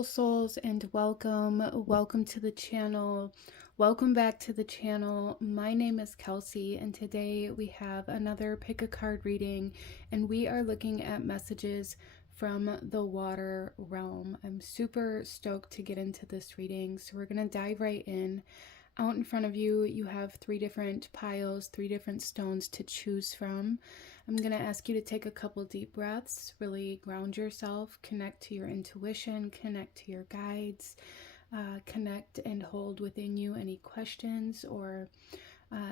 beautiful souls, and welcome to the channel. Welcome back to the channel. My name is Kelsey, and today we have another pick a card reading, and we are looking at messages from the water realm. I'm super stoked to get into this reading, so we're going to dive right in. Out in front of you, you have three different piles, three different stones to choose from. I'm going to ask you to take a couple deep breaths, really ground yourself, connect to your intuition, connect to your guides, connect and hold within you any questions or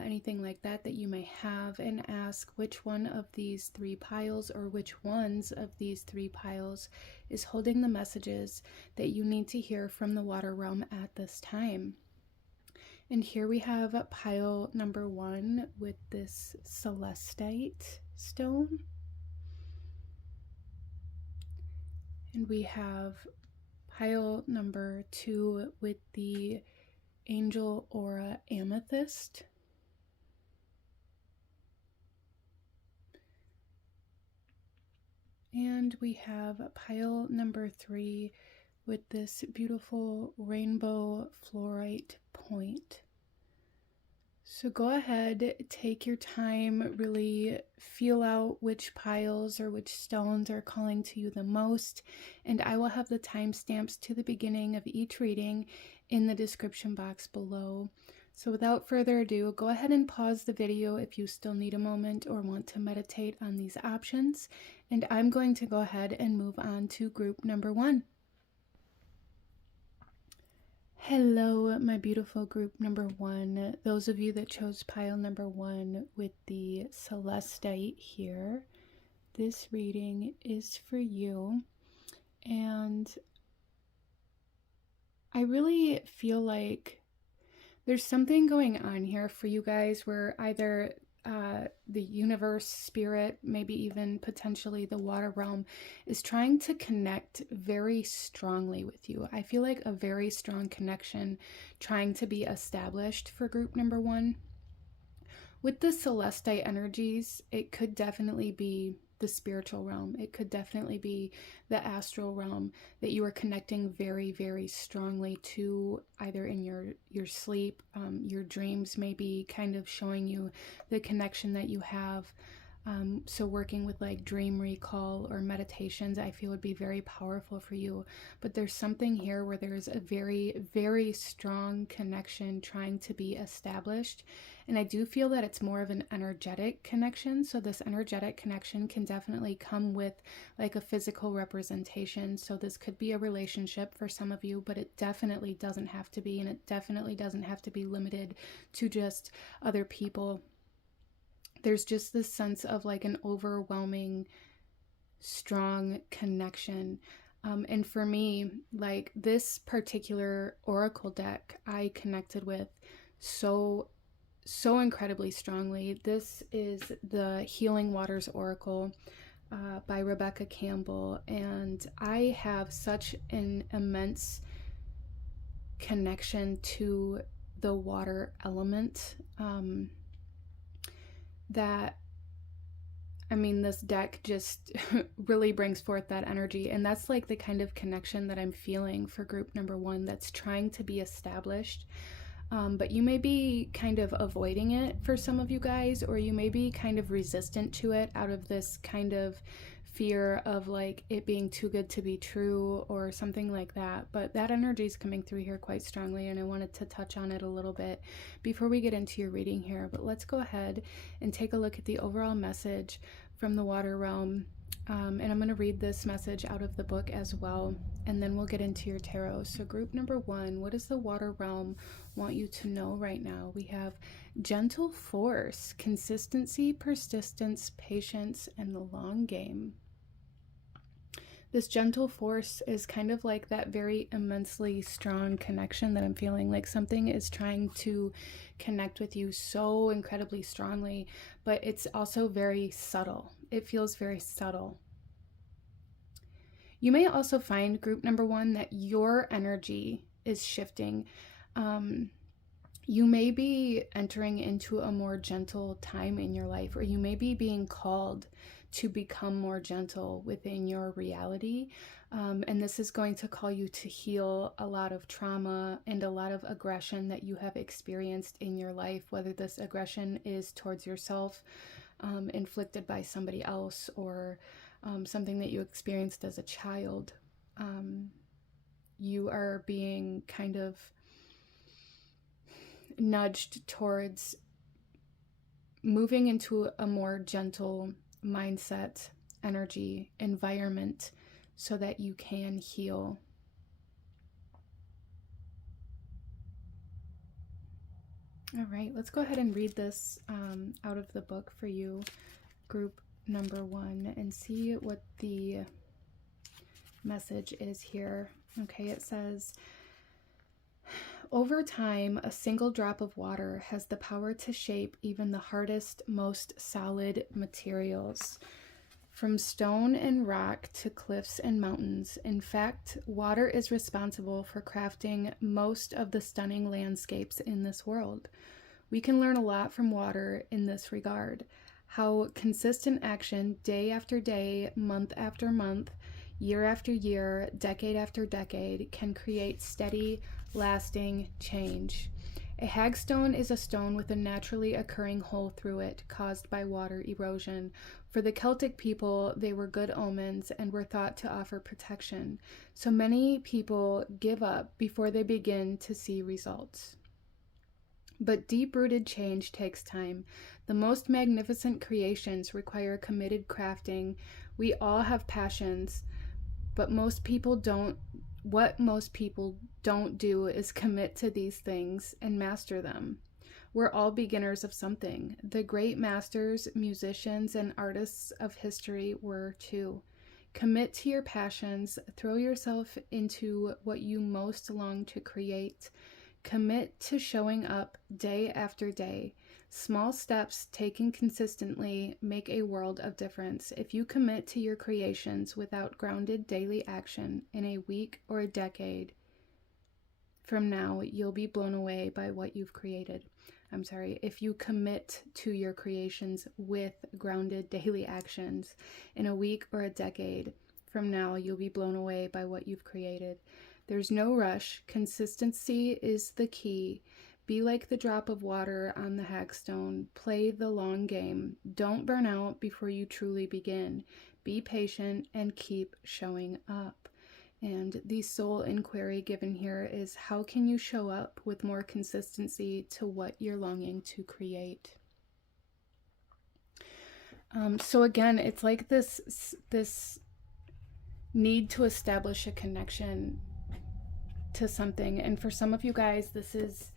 anything like that that you may have, and ask which one of these three piles or which ones of these three piles is holding the messages that you need to hear from the water realm at this time. And here we have pile number 1 with this celestite stone. And we have pile number 2 with the angel aura amethyst. And we have pile number 3 with this beautiful rainbow fluorite point. So go ahead, take your time, really feel out which piles or which stones are calling to you the most, and I will have the timestamps to the beginning of each reading in the description box below. So without further ado, go ahead and pause the video if you still need a moment or want to meditate on these options, and I'm going to go ahead and move on to group number 1. Hello, my beautiful group number 1. Those of you that chose pile number 1 with the celestite here, this reading is for you. And I really feel like there's something going on here for you guys where either the universe, spirit, maybe even potentially the water realm is trying to connect very strongly with you. I feel like a very strong connection trying to be established for group number 1. With the celestite energies, it could definitely be the spiritual realm. It could definitely be the astral realm that you are connecting very, very strongly to, either in your sleep. Your dreams may be kind of showing you the connection that you have. So working with like dream recall or meditations, I feel would be very powerful for you. But there's something here where there's a very, very strong connection trying to be established. And I do feel that it's more of an energetic connection. So this energetic connection can definitely come with like a physical representation. So this could be a relationship for some of you, but it definitely doesn't have to be. And it definitely doesn't have to be limited to just other people. There's just this sense of like an overwhelming, strong connection. And for me, like this particular oracle deck, I connected with so incredibly strongly. This is the Healing Waters Oracle by Rebecca Campbell. And I have such an immense connection to the water element. That, I mean, this deck just really brings forth that energy, and that's like the kind of connection that I'm feeling for group number 1 that's trying to be established. But you may be kind of avoiding it for some of you guys, or you may be kind of resistant to it out of this kind of fear of like it being too good to be true or something like that. But that energy is coming through here quite strongly, and I wanted to touch on it a little bit before we get into your reading here. But let's go ahead and take a look at the overall message from the water realm. And I'm going to read this message out of the book as well, and then we'll get into your tarot. So group number 1, what does the water realm want you to know right now? We have gentle force, consistency, persistence, patience, and the long game. This gentle force is kind of like that very immensely strong connection that I'm feeling, like something is trying to connect with you so incredibly strongly, but it's also very subtle. It feels very subtle. You may also find, group number 1, that your energy is shifting. You may be entering into a more gentle time in your life, or you may be being called to become more gentle within your reality. And this is going to call you to heal a lot of trauma and a lot of aggression that you have experienced in your life, whether this aggression is towards yourself, inflicted by somebody else, or something that you experienced as a child. You are being kind of nudged towards moving into a more gentle mindset, energy, environment, so that you can heal. All right, let's go ahead and read this out of the book for you, group number 1, and see what the message is here. Okay, it says, over time, a single drop of water has the power to shape even the hardest, most solid materials. From stone and rock to cliffs and mountains. In fact, water is responsible for crafting most of the stunning landscapes in this world. We can learn a lot from water in this regard. How consistent action, day after day, month after month, year after year, decade after decade, can create steady, lasting change. A hagstone is a stone with a naturally occurring hole through it caused by water erosion. For the Celtic people, they were good omens and were thought to offer protection. So many people give up before they begin to see results. But deep-rooted change takes time. The most magnificent creations require committed crafting. We all have passions, but most people don't. What most people don't do is commit to these things and master them. We're all beginners of something. The great masters, musicians, and artists of history were too. Commit to your passions. Throw yourself into what you most long to create. Commit to showing up day after day. Small steps taken consistently make a world of difference. If you commit to your creations without grounded daily action, in a week or a decade from now, you'll be blown away by what you've created. If you commit to your creations with grounded daily actions, in a week or a decade from now, you'll be blown away by what you've created. There's no rush. Consistency is the key. Be like the drop of water on the hagstone. Play the long game. Don't burn out before you truly begin. Be patient and keep showing up. And the soul inquiry given here is, how can you show up with more consistency to what you're longing to create? So again, it's like this need to establish a connection to something. And for some of you guys, this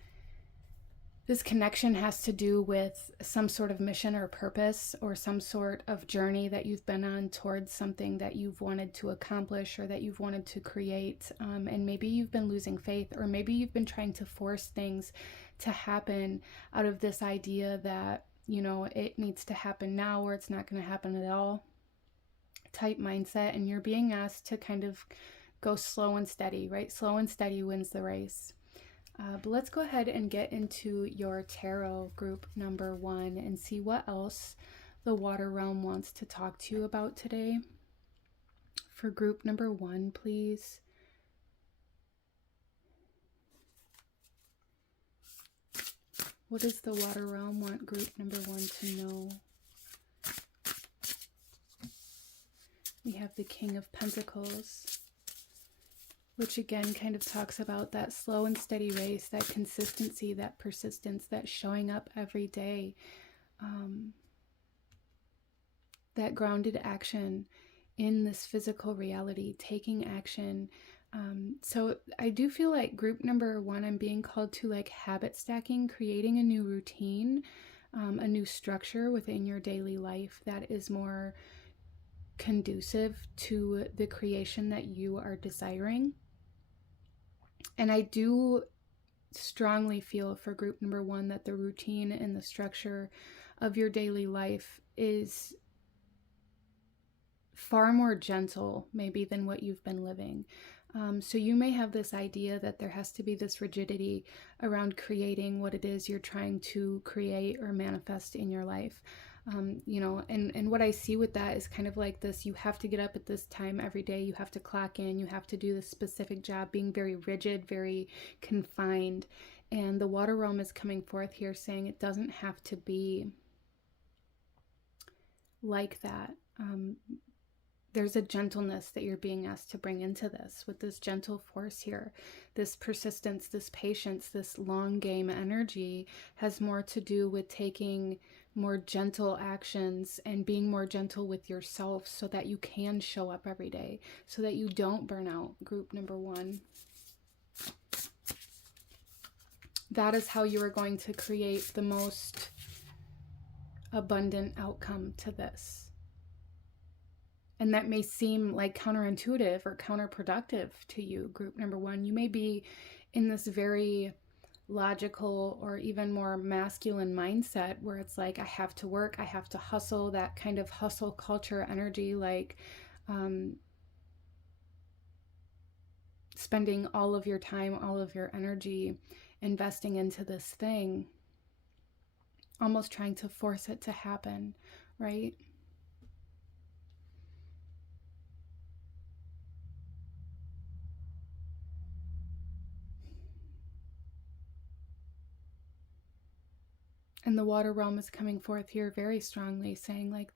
connection has to do with some sort of mission or purpose, or some sort of journey that you've been on towards something that you've wanted to accomplish or that you've wanted to create. And maybe you've been losing faith, or maybe you've been trying to force things to happen out of this idea that, you know, it needs to happen now or it's not going to happen at all type mindset. And you're being asked to kind of go slow and steady, right? Slow and steady wins the race. But let's go ahead and get into your tarot group number 1 and see what else the water realm wants to talk to you about today. For group number 1, please. What does the water realm want group number 1 to know? We have the King of Pentacles, which again kind of talks about that slow and steady race, that consistency, that persistence, that showing up every day, that grounded action in this physical reality, taking action. So I do feel like group number 1, I'm being called to like habit stacking, creating a new routine, a new structure within your daily life that is more conducive to the creation that you are desiring. And I do strongly feel for group number 1 that the routine and the structure of your daily life is far more gentle maybe than what you've been living. So you may have this idea that there has to be this rigidity around creating what it is you're trying to create or manifest in your life. And what I see with that is kind of like this: you have to get up at this time every day, you have to clock in, you have to do this specific job, being very rigid, very confined. And the water realm is coming forth here saying it doesn't have to be like that. There's a gentleness that you're being asked to bring into this, with this gentle force here. This persistence, this patience, this long game energy has more to do with taking more gentle actions and being more gentle with yourself so that you can show up every day, so that you don't burn out, group number 1. That is how you are going to create the most abundant outcome to this. And that may seem like counterintuitive or counterproductive to you, group number 1. You may be in this very logical or even more masculine mindset where it's like, I have to work, I have to hustle, that kind of hustle culture energy, like spending all of your time, all of your energy investing into this thing, almost trying to force it to happen, right? And the water realm is coming forth here very strongly, saying like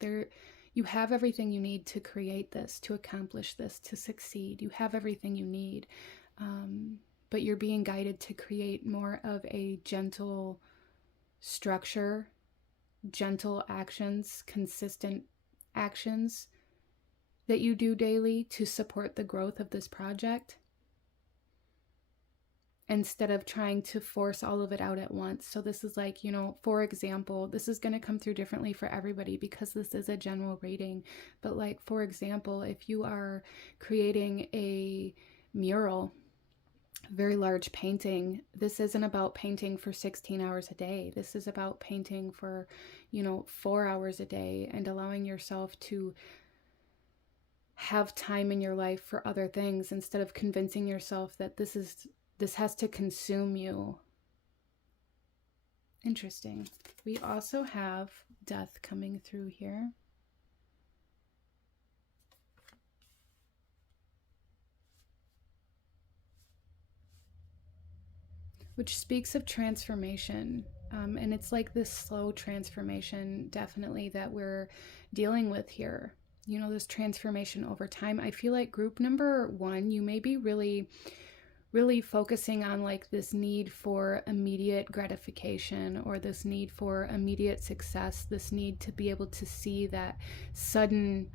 you have everything you need to create this, to accomplish this, to succeed. You have everything you need, but you're being guided to create more of a gentle structure, gentle actions, consistent actions that you do daily to support the growth of this project, instead of trying to force all of it out at once. So this is like, for example, this is going to come through differently for everybody because this is a general reading. But like, for example, if you are creating a mural, very large painting, this isn't about painting for 16 hours a day. This is about painting for, 4 hours a day, and allowing yourself to have time in your life for other things instead of convincing yourself that this has to consume you. Interesting. We also have death coming through here. Which speaks of transformation. And it's like this slow transformation, definitely, that we're dealing with here. This transformation over time. I feel like group number 1, you may be really focusing on like this need for immediate gratification, or this need for immediate success, this need to be able to see that sudden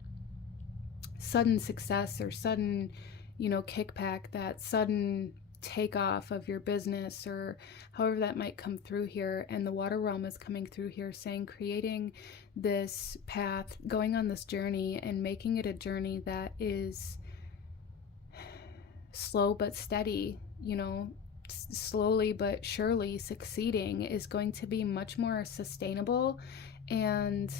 success, or sudden, kickback, that sudden takeoff of your business, or however that might come through here. And the water realm is coming through here saying creating this path, going on this journey, and making it a journey that is slow but steady, slowly but surely succeeding, is going to be much more sustainable and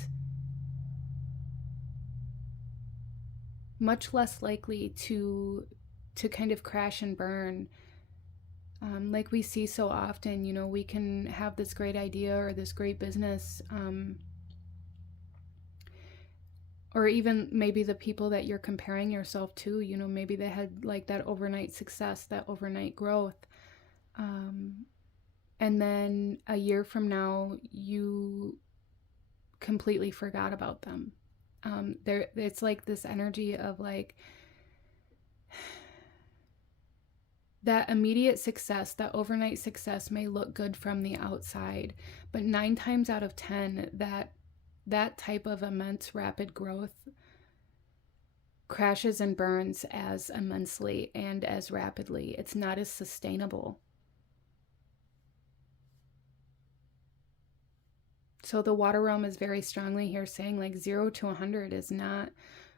much less likely to kind of crash and burn. Like we see so often, we can have this great idea or this great business, or even maybe the people that you're comparing yourself to, maybe they had like that overnight success, that overnight growth. And then a year from now, you completely forgot about them. It's like this energy of like that immediate success, that overnight success may look good from the outside, but 9 times out of 10, that type of immense rapid growth crashes and burns as immensely and as rapidly. It's not as sustainable. So the water realm is very strongly here saying like 0 to 100 is not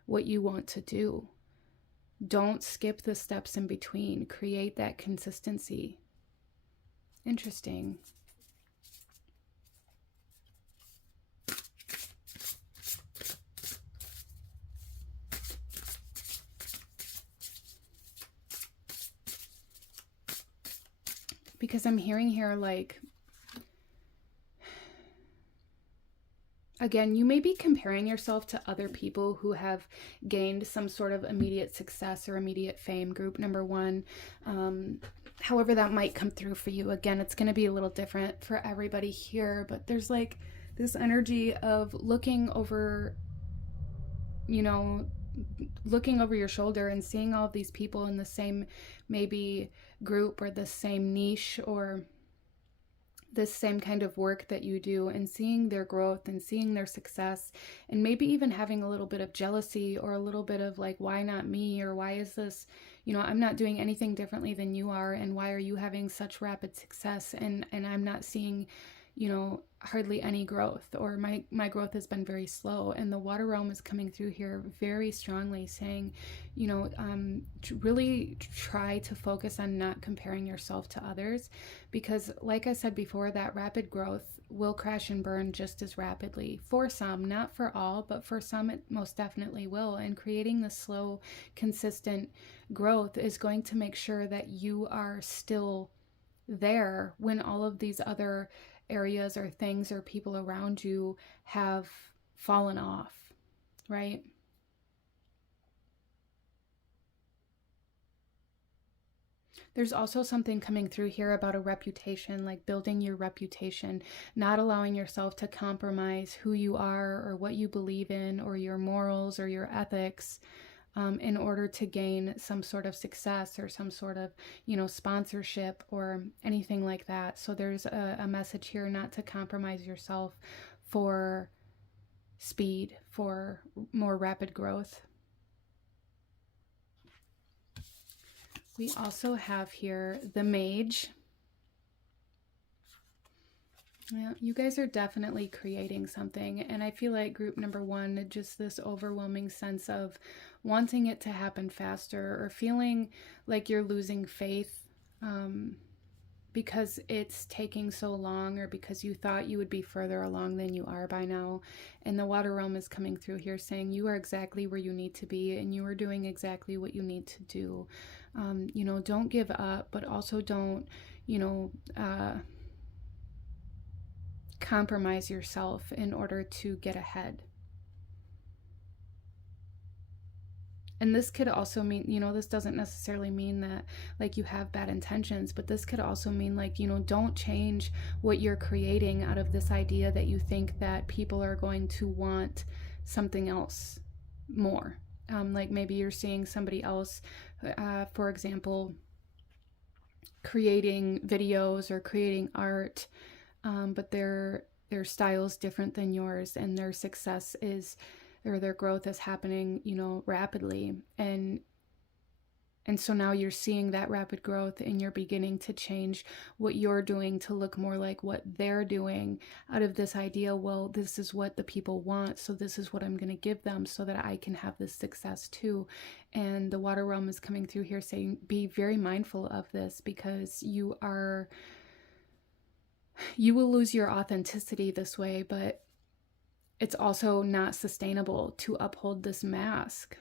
what you want to do. Don't skip the steps in between. Create that consistency. Interesting. Because I'm hearing here like again, you may be comparing yourself to other people who have gained some sort of immediate success or immediate fame, group number one. However that might come through for you. Again, it's going to be a little different for everybody here, but there's like this energy of looking over, you know, looking over your shoulder and seeing all of these people in the same maybe group or the same niche or this same kind of work that you do, and seeing their growth and seeing their success, and maybe even having a little bit of jealousy or a little bit of like, why not me? Or why is this, you know, I'm not doing anything differently than you are, and why are you having such rapid success and I'm not seeing, you know, hardly any growth, or my growth has been very slow. And the water realm is coming through here very strongly, saying, you know, really try to focus on not comparing yourself to others, because like I said before, that rapid growth will crash and burn just as rapidly. For some, not for all, but for some it most definitely will. And creating the slow, consistent growth is going to make sure that you are still there when all of these other areas or things or people around you have fallen off, right? There's also something coming through here about a reputation, like building your reputation, not allowing yourself to compromise who you are or what you believe in or your morals or your ethics, in order to gain some sort of success or some sort of, you know, sponsorship or anything like that. So there's a message here not to compromise yourself for speed, for more rapid growth. We also have here the Mage. Yeah, you guys are definitely creating something. And I feel like group number one, just this overwhelming sense of wanting it to happen faster, or feeling like you're losing faith because it's taking so long, or because you thought you would be further along than you are by now. And the water realm is coming through here saying you are exactly where you need to be, and you are doing exactly what you need to do. You know, don't give up, but also don't, you know, compromise yourself in order to get ahead. And this could also mean, you know, this doesn't necessarily mean that like you have bad intentions, but this could also mean like, you know, don't change what you're creating out of this idea that you think that people are going to want something else more. Like maybe you're seeing somebody else, for example, creating videos or creating art, but their style is different than yours, and their success is, or their growth is happening, you know, rapidly. And so now you're seeing that rapid growth, and you're beginning to change what you're doing to look more like what they're doing, out of this idea, well, this is what the people want, so this is what I'm going to give them so that I can have this success too. And the water realm is coming through here saying, be very mindful of this, because you will lose your authenticity this way, but it's also not sustainable to uphold this mask.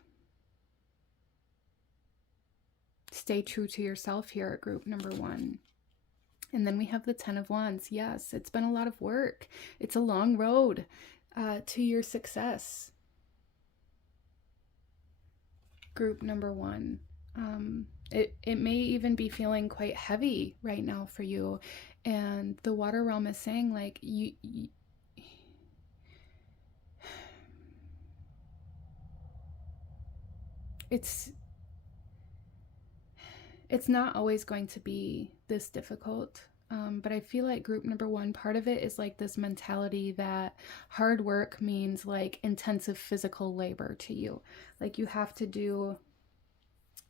Stay true to yourself here at group number one. And then we have the 10 of Wands. Yes, it's been a lot of work. It's a long road to your success. Group number one. It may even be feeling quite heavy right now for you. And the water realm is saying like, it's not always going to be this difficult. But I feel like group number one, part of it is like this mentality that hard work means like intensive physical labor to you. Like you have to do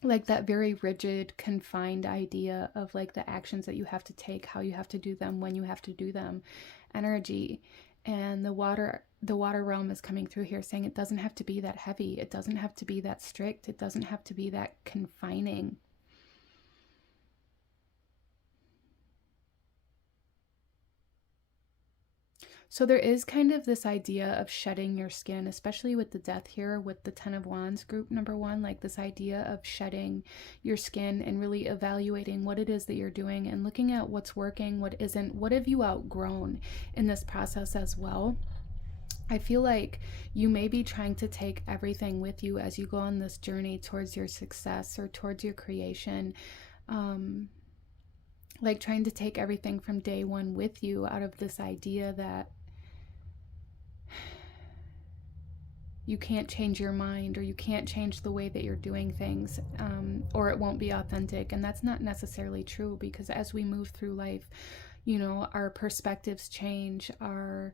like that very rigid, confined idea of like the actions that you have to take, how you have to do them, when you have to do them, energy. And the water realm is coming through here saying it doesn't have to be that heavy. It doesn't have to be that strict. It doesn't have to be that confining. So there is kind of this idea of shedding your skin, especially with the death here, with the 10 of Wands, group number one, like this idea of shedding your skin and really evaluating what it is that you're doing and looking at what's working, what isn't, what have you outgrown in this process as well. I feel like you may be trying to take everything with you as you go on this journey towards your success or towards your creation. Like trying to take everything from day one with you, out of this idea that you can't change your mind, or you can't change the way that you're doing things, or it won't be authentic. And that's not necessarily true, because as we move through life, you know, our perspectives change, our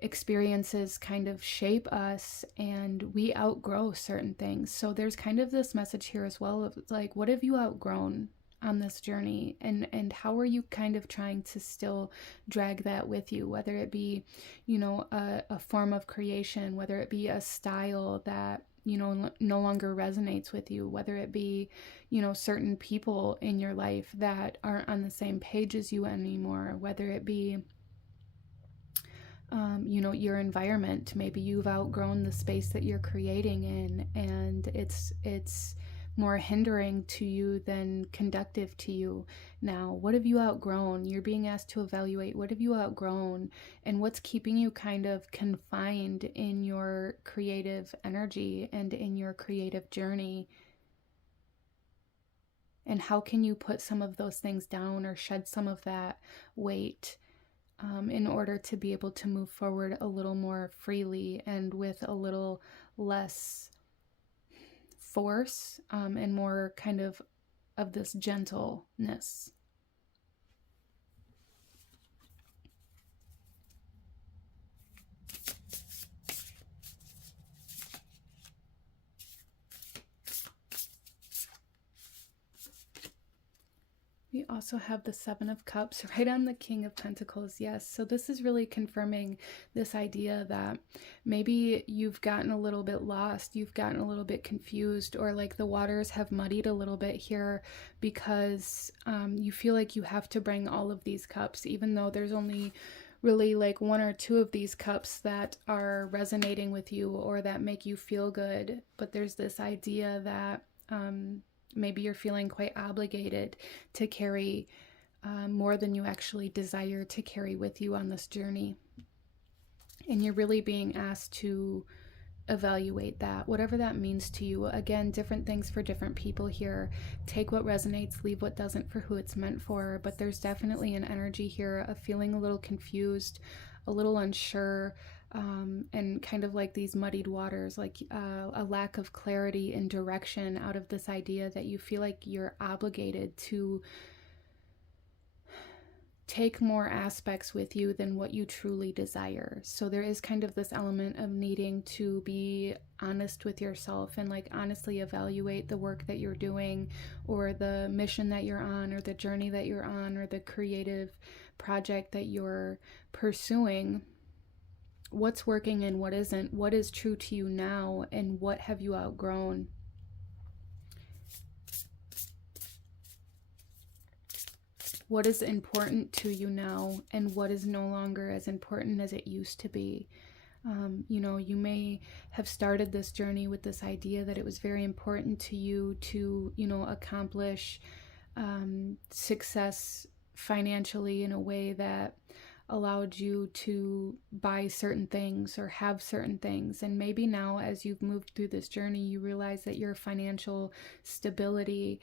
experiences kind of shape us, and we outgrow certain things. So there's kind of this message here as well of like, what have you outgrown on this journey, and how are you kind of trying to still drag that with you, whether it be, you know, a form of creation, whether it be a style that, you know, no longer resonates with you, whether it be, you know, certain people in your life that aren't on the same page as you anymore, whether it be you know, your environment. Maybe you've outgrown the space that you're creating in, and it's more hindering to you than conductive to you now. What have you outgrown? You're being asked to evaluate what have you outgrown, and what's keeping you kind of confined in your creative energy and in your creative journey. And how can you put some of those things down or shed some of that weight, in order to be able to move forward a little more freely and with a little less force, and more kind of this gentleness. We also have the Seven of Cups right on the King of Pentacles. Yes, so this is really confirming this idea that maybe you've gotten a little bit lost, you've gotten a little bit confused, or like the waters have muddied a little bit here, because you feel like you have to bring all of these cups, even though there's only really like one or two of these cups that are resonating with you or that make you feel good. But there's this idea that maybe you're feeling quite obligated to carry more than you actually desire to carry with you on this journey. And you're really being asked to evaluate that, whatever that means to you. Again, different things for different people here. Take what resonates, leave what doesn't for who it's meant for. But there's definitely an energy here of feeling a little confused, a little unsure, and kind of like these muddied waters, like a lack of clarity and direction, out of this idea that you feel like you're obligated to take more aspects with you than what you truly desire. So there is kind of this element of needing to be honest with yourself and like honestly evaluate the work that you're doing, or the mission that you're on, or the journey that you're on, or the creative project that you're pursuing. What's working and what isn't? What is true to you now, and what have you outgrown? What is important to you now, and what is no longer as important as it used to be? You know, you may have started this journey with this idea that it was very important to you to, you know, accomplish success financially in a way that allowed you to buy certain things or have certain things. And maybe now, as you've moved through this journey, you realize that your financial stability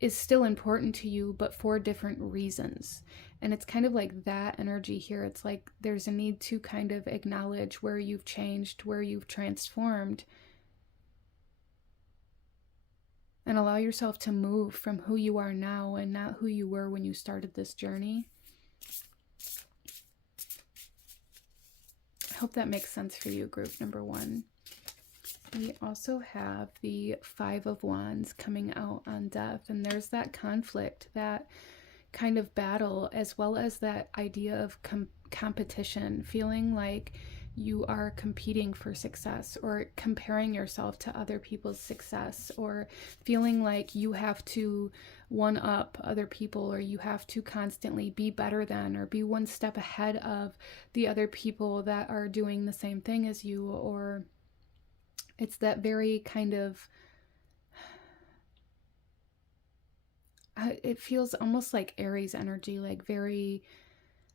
is still important to you, but for different reasons. And it's kind of like that energy here. It's like there's a need to kind of acknowledge where you've changed, where you've transformed, and allow yourself to move from who you are now and not who you were when you started this journey. I hope that makes sense for you, group number one. We also have the Five of Wands coming out on Death, and there's that conflict, that kind of battle, as well as that idea of competition, feeling like you are competing for success, or comparing yourself to other people's success, or feeling like you have to one up other people, or you have to constantly be better than, or be one step ahead of the other people that are doing the same thing as you. Or it's that very kind of, it feels almost like Aries energy, like very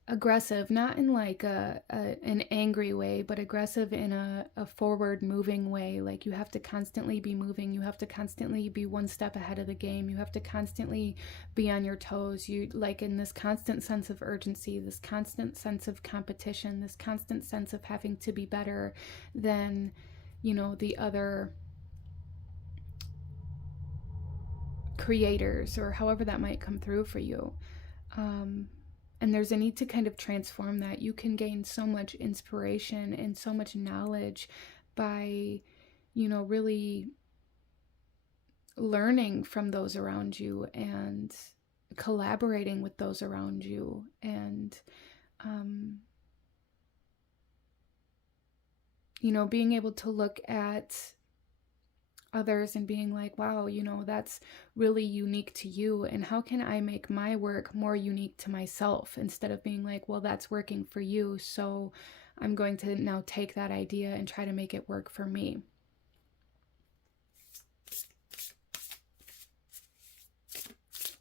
aggressive, not in like an angry way, but aggressive in a forward moving way. Like you have to constantly be moving, you have to constantly be one step ahead of the game, you have to constantly be on your toes. You like in this constant sense of urgency, this constant sense of competition, this constant sense of having to be better than, you know, the other creators, or however that might come through for you. And there's a need to kind of transform that. You can gain so much inspiration and so much knowledge by, you know, really learning from those around you and collaborating with those around you, and you know, being able to look at others and being like, wow, you know, that's really unique to you, and how can I make my work more unique to myself, instead of being like, well, that's working for you, so I'm going to now take that idea and try to make it work for me.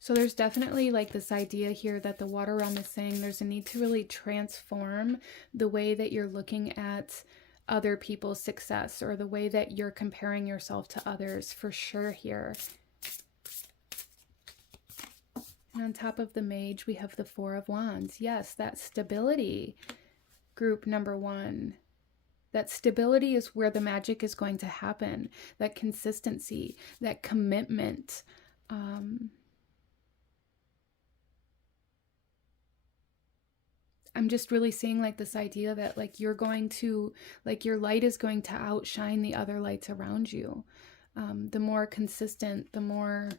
So there's definitely like this idea here that the water realm is saying there's a need to really transform the way that you're looking at other people's success, or the way that you're comparing yourself to others, for sure here. And on top of the Mage, we have the Four of Wands. Yes, that stability, group number one. That stability is where the magic is going to happen. That consistency, that commitment. I'm just really seeing like this idea that like you're going to, like your light is going to outshine the other lights around you. The more consistent, the more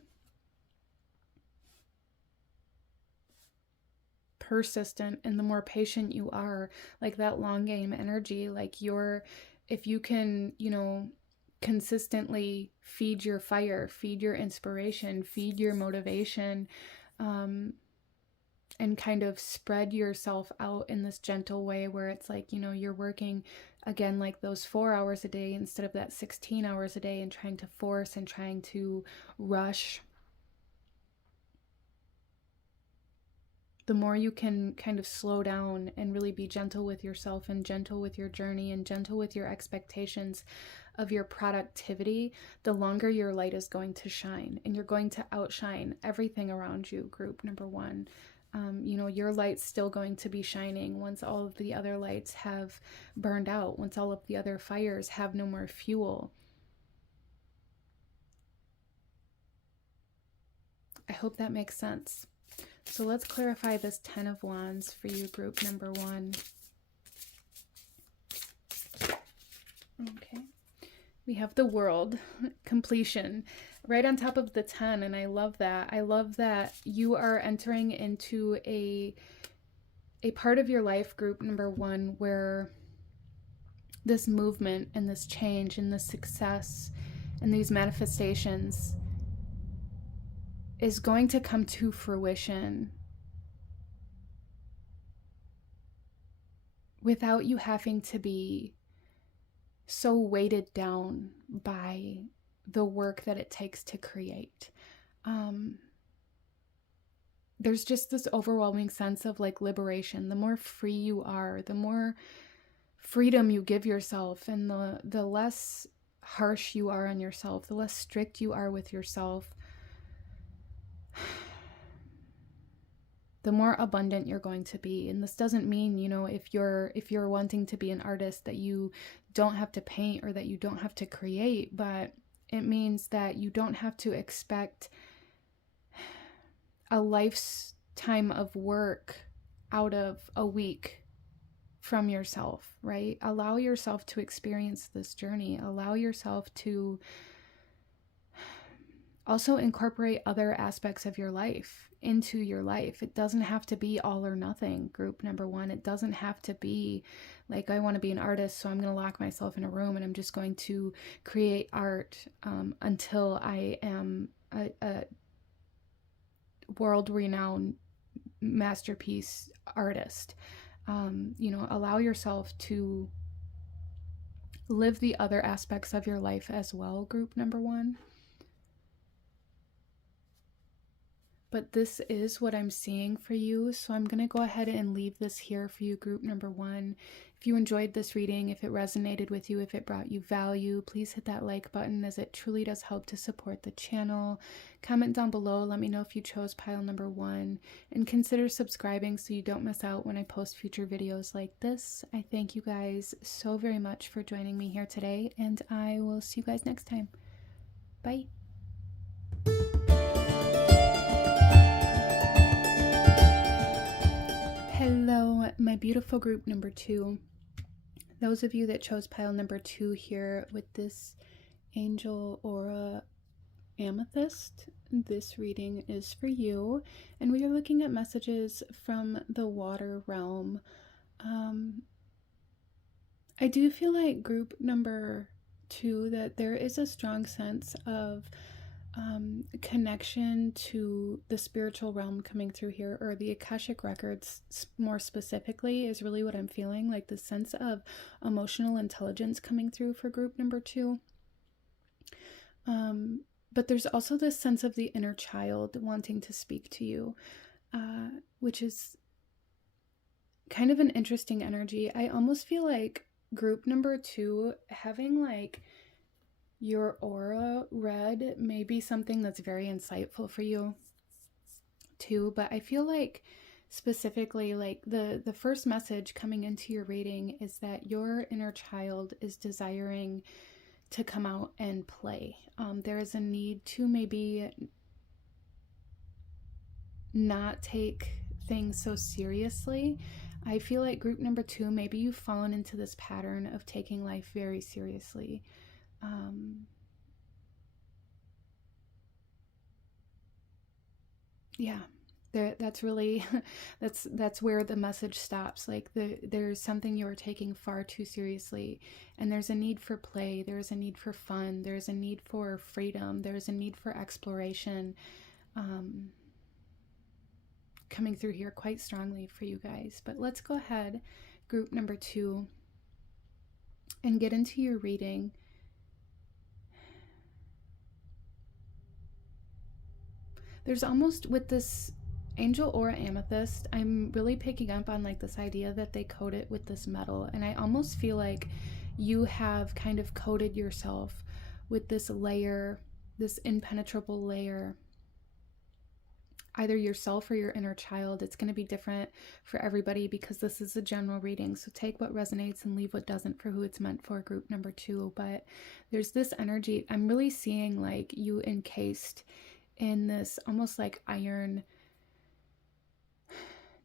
persistent, and the more patient you are, like that long game energy, like if you can, you know, consistently feed your fire, feed your inspiration, feed your motivation, and kind of spread yourself out in this gentle way where it's like, you know, you're working again like those 4 hours a day instead of that 16 hours a day, and trying to force and trying to rush. The more you can kind of slow down and really be gentle with yourself, and gentle with your journey, and gentle with your expectations of your productivity, the longer your light is going to shine, and you're going to outshine everything around you, group number one. You know, your light's still going to be shining once all of the other lights have burned out, once all of the other fires have no more fuel. I hope that makes sense. So let's clarify this 10 of Wands for you, group number one. Okay. We have the World, completion, right on top of the 10, and I love that. I love that you are entering into a part of your life, group number one, where this movement and this change and this success and these manifestations is going to come to fruition without you having to be so weighted down by the work that it takes to create. There's just this overwhelming sense of like liberation. The more free you are, the more freedom you give yourself, and the less harsh you are on yourself, the less strict you are with yourself, the more abundant you're going to be. And this doesn't mean, you know, if you're wanting to be an artist, that you don't have to paint or that you don't have to create, but it means that you don't have to expect a lifetime of work out of a week from yourself, right? Allow yourself to experience this journey. Allow yourself to also incorporate other aspects of your life into your life. It doesn't have to be all or nothing, group number one. It doesn't have to be like, I want to be an artist, so I'm going to lock myself in a room and I'm just going to create art until I am a world-renowned masterpiece artist. You know, allow yourself to live the other aspects of your life as well, group number one. but this is what I'm seeing for you. So I'm going to go ahead and leave this here for you, group number 1. If you enjoyed this reading, if it resonated with you, if it brought you value, please hit that like button, as it truly does help to support the channel. Comment down below, let me know if you chose pile number 1, and consider subscribing so you don't miss out when I post future videos like this. I thank you guys so very much for joining me here today, and I will see you guys next time. Bye. Hello, my beautiful group number 2. Those of you that chose pile number 2 here with this angel aura amethyst, this reading is for you, and we are looking at messages from the water realm. I do feel like group number 2 that there is a strong sense of connection to the spiritual realm coming through here, or the Akashic records more specifically is really what I'm feeling, like the sense of emotional intelligence coming through for group number 2. But there's also this sense of the inner child wanting to speak to you, which is kind of an interesting energy. I almost feel like group number 2 having like your aura read may be something that's very insightful for you too, but I feel like specifically like the first message coming into your reading is that your inner child is desiring to come out and play. There is a need to maybe not take things so seriously. I feel like group number 2, maybe you've fallen into this pattern of taking life very seriously. Yeah, that's really that's where the message stops. Like there's something you are taking far too seriously, and there's a need for play, there's a need for fun, there's a need for freedom, there's a need for exploration coming through here quite strongly for you guys. But let's go ahead, group number 2, and get into your reading. There's almost, with this angel aura amethyst, I'm really picking up on like this idea that they coat it with this metal, and I almost feel like you have kind of coated yourself with this layer, this impenetrable layer, either yourself or your inner child. It's going to be different for everybody because this is a general reading, so take what resonates and leave what doesn't for who it's meant for, group number 2. But there's this energy I'm really seeing, like you encased in this almost like iron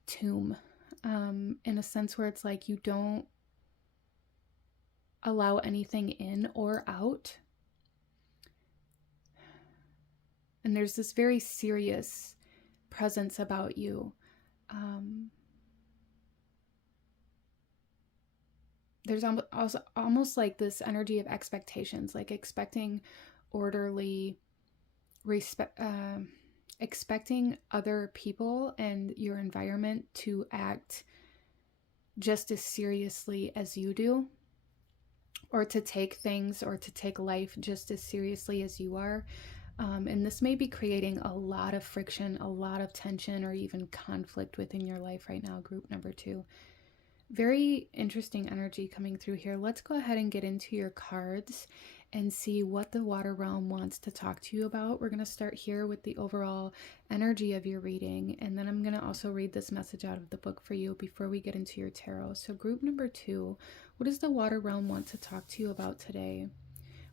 tomb, in a sense where it's like you don't allow anything in or out, and there's this very serious presence about you. There's also almost like this energy of expectations, like expecting orderly expecting other people and your environment to act just as seriously as you do, or to take things or to take life just as seriously as you are. And this may be creating a lot of friction, a lot of tension, or even conflict within your life right now, group number 2. Very interesting energy coming through here. Let's go ahead and get into your cards and see what the water realm wants to talk to you about. We're going to start here with the overall energy of your reading, and then I'm going to also read this message out of the book for you before we get into your tarot. So group number 2, what does the water realm want to talk to you about today?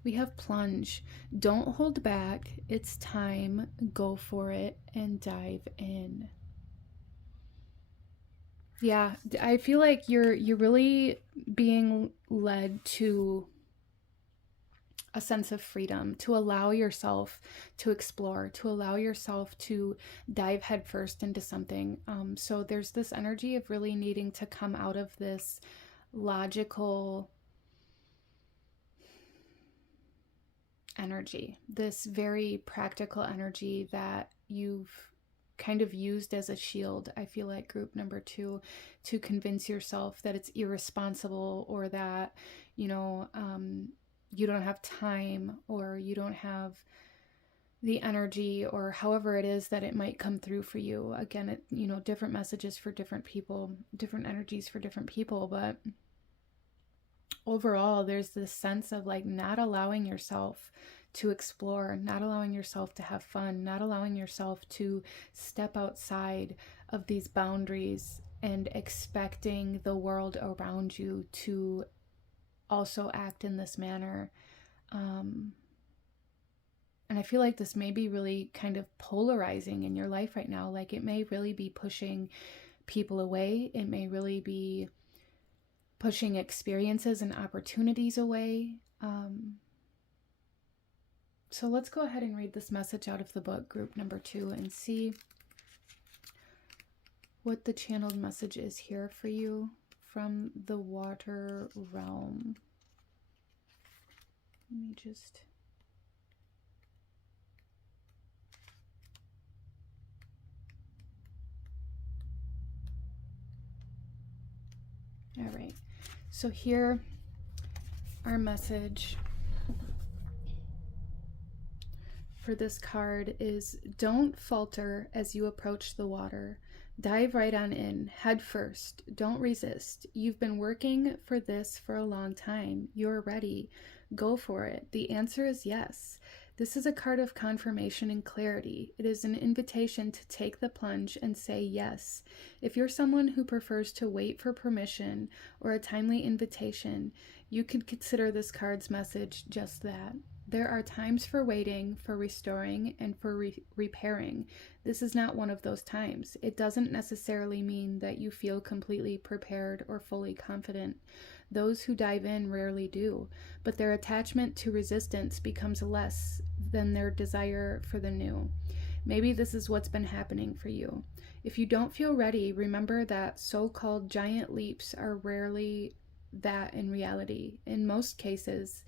We have plunge. Don't hold back. It's time. Go for it and dive in. Yeah, I feel like you're really being led to a sense of freedom, to allow yourself to explore, to allow yourself to dive headfirst into something. So there's this energy of really needing to come out of this logical energy, this very practical energy that you've kind of used as a shield, I feel like, group number 2, to convince yourself that it's irresponsible, or that, you know, you don't have time, or you don't have the energy, or however it is that it might come through for you. Again, it, you know, different messages for different people, different energies for different people, but overall there's this sense of like not allowing yourself to explore, not allowing yourself to have fun, not allowing yourself to step outside of these boundaries, and expecting the world around you to also act in this manner. And I feel like this may be really kind of polarizing in your life right now. Like, it may really be pushing people away. It may really be pushing experiences and opportunities away. So let's go ahead and read this message out of the book, group number 2, and see what the channeled message is here for you from the water realm. Let me just... All right, so here, our message for this card is: don't falter as you approach the water. Dive right on in, head first. Don't resist. You've been working for this for a long time. You're ready. Go for it. The answer is yes. This is a card of confirmation and clarity. It is an invitation to take the plunge and say yes. If you're someone who prefers to wait for permission or a timely invitation, you could consider this card's message just that. There are times for waiting, for restoring, and for repairing. This is not one of those times. It doesn't necessarily mean that you feel completely prepared or fully confident. Those who dive in rarely do, but their attachment to resistance becomes less than their desire for the new. Maybe this is what's been happening for you. If you don't feel ready, remember that so-called giant leaps are rarely that in reality. In most cases,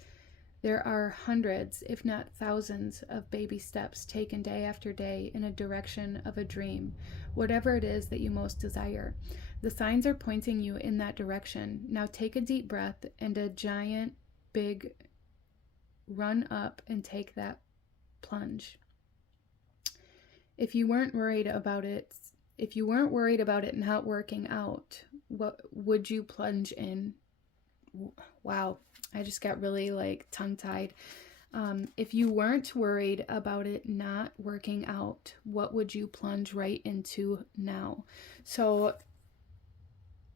there are hundreds, if not thousands, of baby steps taken day after day in a direction of a dream, whatever it is that you most desire. The signs are pointing you in that direction. Now take a deep breath and a giant, big run up and take that plunge. If you weren't worried about it not working out, what would you plunge in? Wow, I just got really like tongue-tied. If you weren't worried about it not working out, what would you plunge right into now? So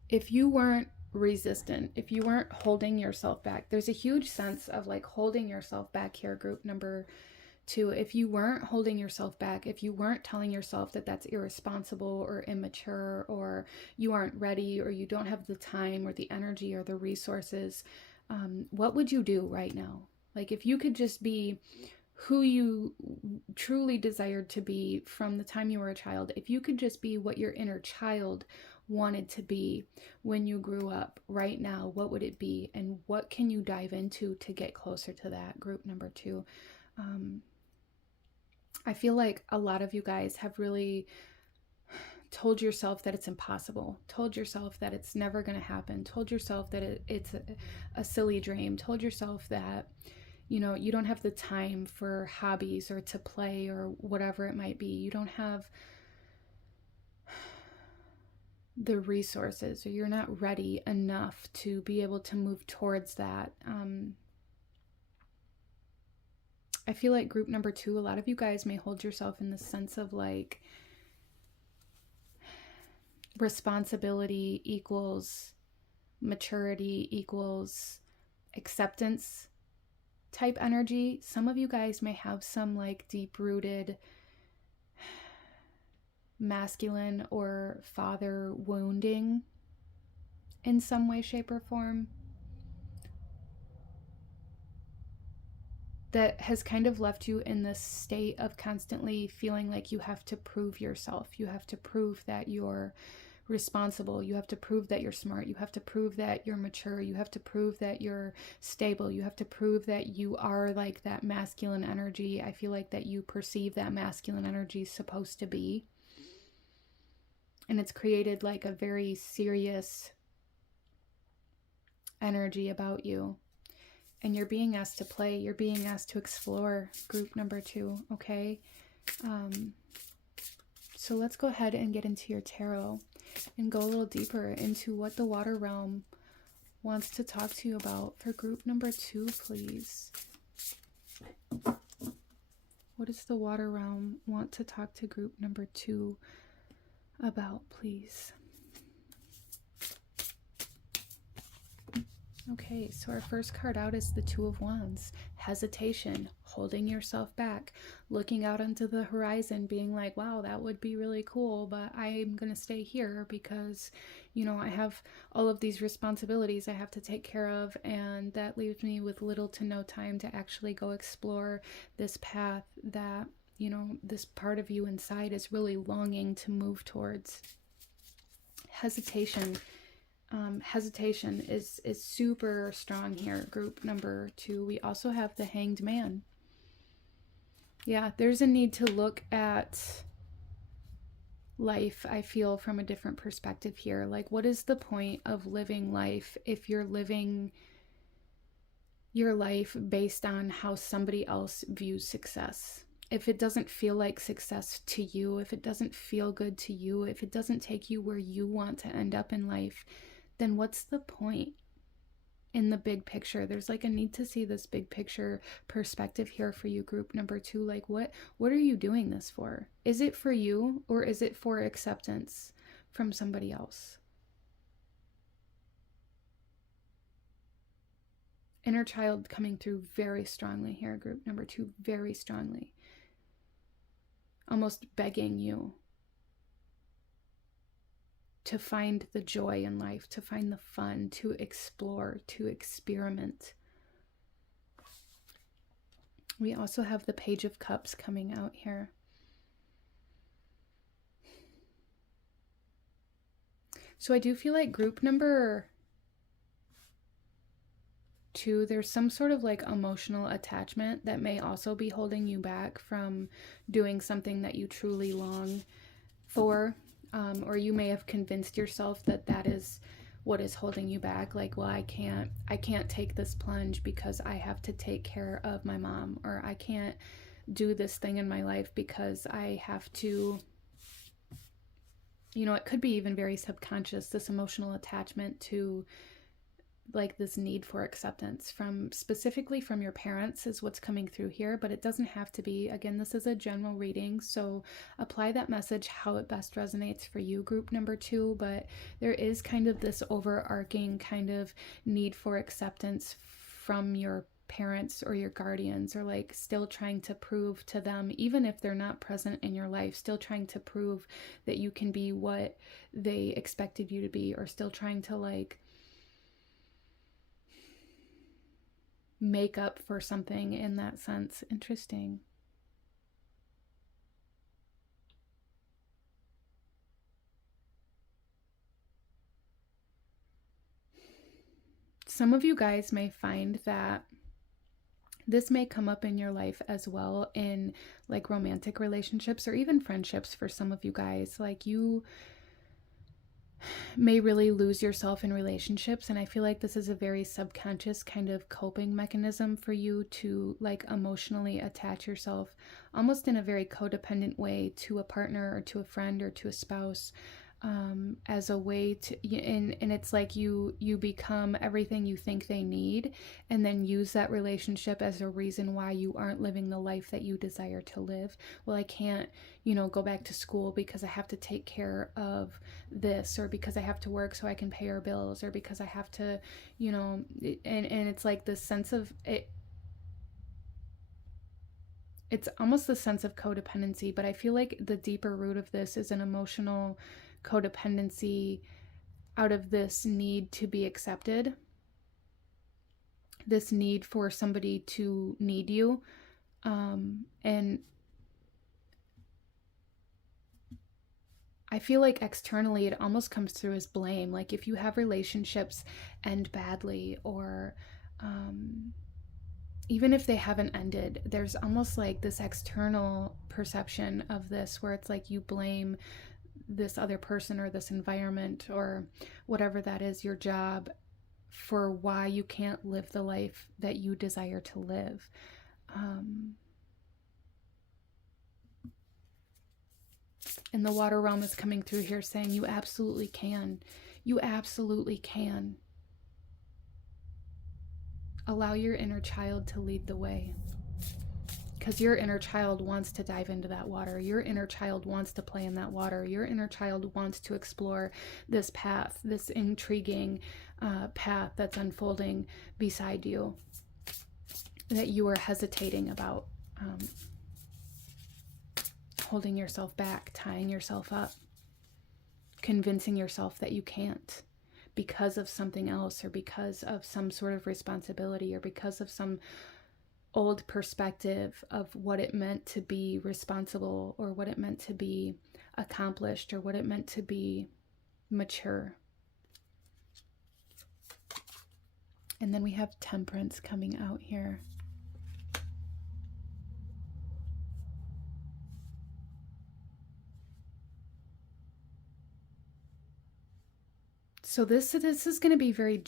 if you weren't resistant, if you weren't holding yourself back, there's a huge sense of like holding yourself back here, group number 2. If you weren't holding yourself back, if you weren't telling yourself that that's irresponsible or immature, or you aren't ready, or you don't have the time or the energy or the resources, what would you do right now? Like, if you could just be who you truly desired to be from the time you were a child, if you could just be what your inner child wanted to be when you grew up right now, what would it be? And what can you dive into to get closer to that, group number 2? I feel like a lot of you guys have really told yourself that it's impossible, told yourself that it's never going to happen, told yourself that it's a silly dream, told yourself that, you know, you don't have the time for hobbies or to play or whatever it might be. You don't have the resources, or you're not ready enough to be able to move towards that. I feel like group number 2, a lot of you guys may hold yourself in the sense of like responsibility equals maturity equals acceptance type energy. Some of you guys may have some like deep-rooted masculine or father wounding in some way, shape, or form that has kind of left you in this state of constantly feeling like you have to prove yourself. You have to prove that you're responsible. You have to prove that you're smart. You have to prove that you're mature. You have to prove that you're stable. You have to prove that you are like that masculine energy. I feel like that you perceive that masculine energy is supposed to be. And it's created like a very serious energy about you. And you're being asked to play. You're being asked to explore, group number 2, okay? So let's go ahead and get into your tarot and go a little deeper into what the water realm wants to talk to you about for group number 2, please. What does the water realm want to talk to group number 2 about, please? Okay, so our first card out is the Two of Wands. Hesitation, holding yourself back, looking out onto the horizon, being like, wow, that would be really cool, but I'm going to stay here because, you know, I have all of these responsibilities I have to take care of, and that leaves me with little to no time to actually go explore this path that, you know, this part of you inside is really longing to move towards. Hesitation. Hesitation is super strong here, group number 2. We also have the Hanged Man. Yeah, there's a need to look at life, I feel, from a different perspective here. Like, what is the point of living life if you're living your life based on how somebody else views success? If it doesn't feel like success to you, if it doesn't feel good to you, if it doesn't take you where you want to end up in life, then what's the point in the big picture? There's like a need to see this big picture perspective here for you, group number 2. Like, what are you doing this for? Is it for you, or is it for acceptance from somebody else? Inner child coming through very strongly here, group number 2, very strongly. Almost begging you to find the joy in life, to find the fun, to explore, to experiment. We also have the Page of Cups coming out here. So I do feel like group number 2, there's some sort of like emotional attachment that may also be holding you back from doing something that you truly long for. Or you may have convinced yourself that that is what is holding you back. Like, well, I can't take this plunge because I have to take care of my mom, or I can't do this thing in my life because I have to, you know, it could be even very subconscious, this emotional attachment to like this need for acceptance from specifically from your parents is what's coming through here, but it doesn't have to be. Again, this is a general reading, so apply that message how it best resonates for you, group number 2. But there is kind of this overarching kind of need for acceptance from your parents or your guardians, or like still trying to prove to them, even if they're not present in your life, still trying to prove that you can be what they expected you to be, or still trying to like make up for something in that sense. Interesting. Some of you guys may find that this may come up in your life as well in like romantic relationships or even friendships for some of you guys. Like, you may really lose yourself in relationships, and I feel like this is a very subconscious kind of coping mechanism for you to like emotionally attach yourself almost in a very codependent way to a partner or to a friend or to a spouse, as a way to, and it's like you become everything you think they need, and then use that relationship as a reason why you aren't living the life that you desire to live. Well, I can't, you know, go back to school because I have to take care of this, or because I have to work so I can pay our bills, or because I have to, you know, and it's like this sense of it. It's almost the sense of codependency, but I feel like the deeper root of this is an emotional codependency out of this need to be accepted, this need for somebody to need you, and I feel like externally it almost comes through as blame. Like, if you have relationships end badly, or even if they haven't ended, there's almost like this external perception of this where it's like you blame this other person or this environment or whatever that is, your job, for why you can't live the life that you desire to live. And the water realm is coming through here saying you absolutely can. You absolutely can. Allow your inner child to lead the way. Because your inner child wants to dive into that water. Your inner child wants to play in that water. Your inner child wants to explore this path, this intriguing path that's unfolding beside you, that you are hesitating about, holding yourself back, tying yourself up, convincing yourself that you can't because of something else, or because of some sort of responsibility, or because of some old perspective of what it meant to be responsible, or what it meant to be accomplished, or what it meant to be mature. And then we have Temperance coming out here. So this is going to be very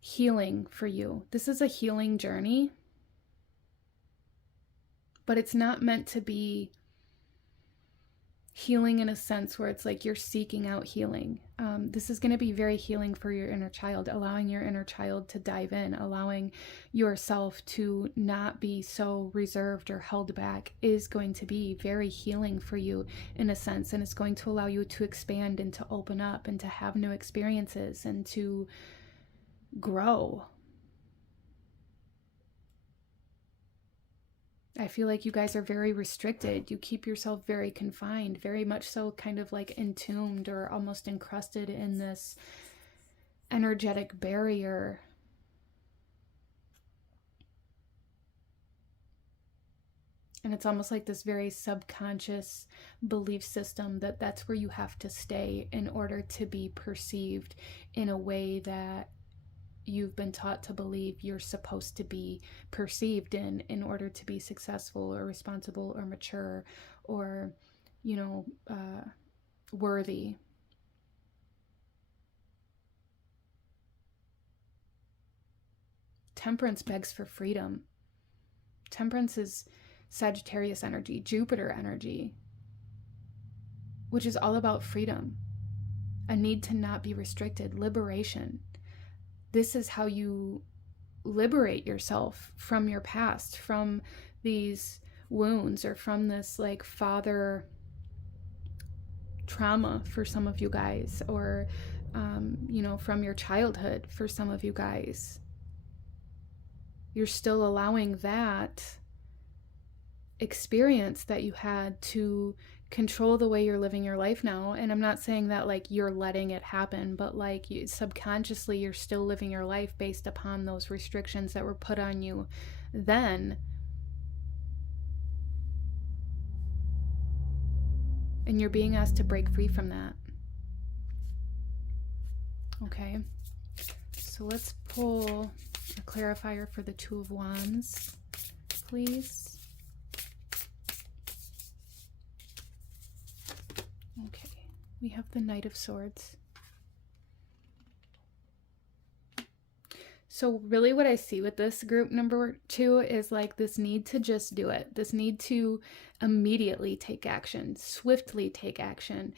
healing for you. This is a healing journey, but it's not meant to be healing in a sense where it's like you're seeking out healing. This is going to be very healing for your inner child, allowing your inner child to dive in, allowing yourself to not be so reserved or held back is going to be very healing for you in a sense. And it's going to allow you to expand and to open up and to have new experiences and to grow. I feel like you guys are very restricted. You keep yourself very confined, very much so kind of like entombed or almost encrusted in this energetic barrier. And it's almost like this very subconscious belief system that that's where you have to stay in order to be perceived in a way that you've been taught to believe you're supposed to be perceived in order to be successful or responsible or mature or, worthy. Temperance begs for freedom. Temperance is Sagittarius energy, Jupiter energy, which is all about freedom, a need to not be restricted, liberation. This is how you liberate yourself from your past, from these wounds, or from this like father trauma for some of you guys, or, from your childhood for some of you guys. You're still allowing that experience that you had to control the way you're living your life now. And I'm not saying that like you're letting it happen, but like subconsciously you're still living your life based upon those restrictions that were put on you then. And you're being asked to break free from that. Okay, so let's pull a clarifier for the Two of Wands, please. Okay, we have the Knight of Swords. So really what I see with this group number 2 is like this need to just do it. This need to immediately take action, swiftly take action.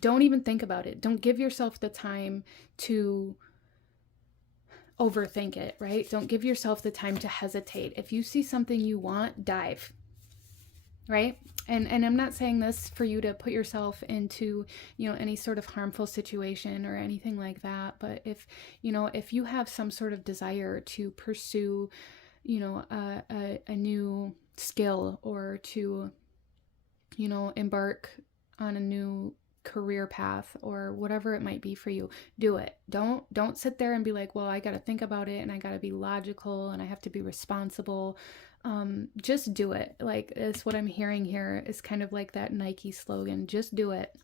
Don't even think about it. Don't give yourself the time to overthink it, right? Don't give yourself the time to hesitate. If you see something you want, dive. Right? And I'm not saying this for you to put yourself into, any sort of harmful situation or anything like that. But if you have some sort of desire to pursue, a new skill, or to, embark on a new career path, or whatever it might be for you, do it. Don't sit there and be like, well, I got to think about it, and I got to be logical, and I have to be responsible. Just do it. Like, it's what I'm hearing here is kind of like that Nike slogan, just do it.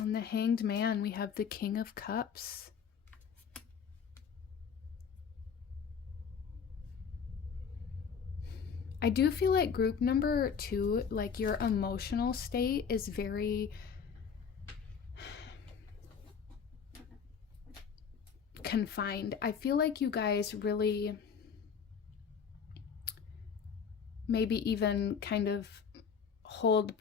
On the Hanged Man, we have the King of Cups. I do feel like group number 2, like your emotional state is very confined. I feel like you guys really maybe even kind of hold,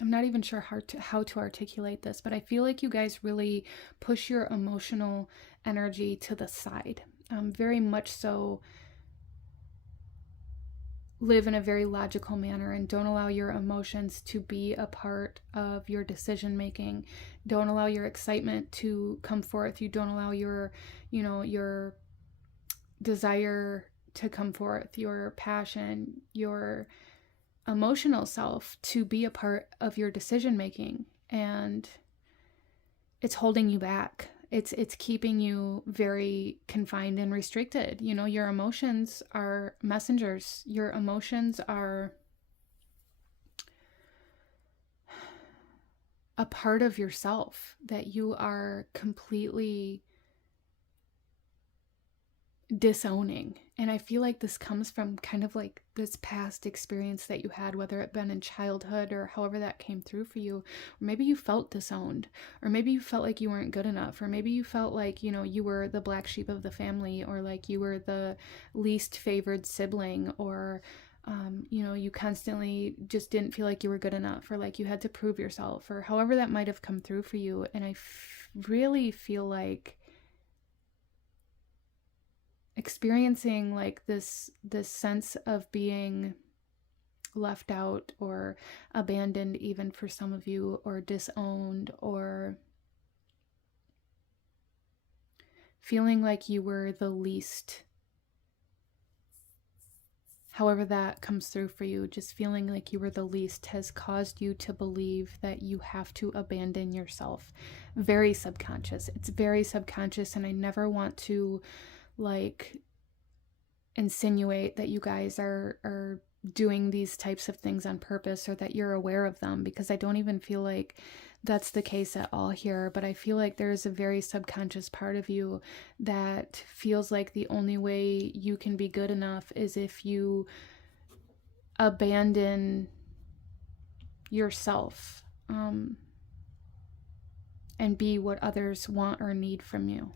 I'm not even sure how to articulate this, but I feel like you guys really push your emotional energy to the side. Very much so live in a very logical manner and don't allow your emotions to be a part of your decision making. Don't allow your excitement to come forth. You don't allow your, your desire to come forth, your passion, your emotional self to be a part of your decision making. And it's holding you back. It's keeping you very confined and restricted. Your emotions are messengers. Your emotions are a part of yourself that you are completely disowning. And I feel like this comes from kind of like this past experience that you had, whether it been in childhood or however that came through for you. Or maybe you felt disowned, or maybe you felt like you weren't good enough, or maybe you felt like, you were the black sheep of the family, or like you were the least favored sibling, or you constantly just didn't feel like you were good enough, or like you had to prove yourself, or however that might have come through for you. And I really feel like experiencing like this sense of being left out or abandoned, even for some of you, or disowned, or feeling like you were the least, however that comes through for you, just feeling like you were the least has caused you to believe that you have to abandon yourself. Very subconscious. It's very subconscious, and I never want to like insinuate that you guys are doing these types of things on purpose, or that you're aware of them, because I don't even feel like that's the case at all here. But I feel like there's a very subconscious part of you that feels like the only way you can be good enough is if you abandon yourself, and be what others want or need from you.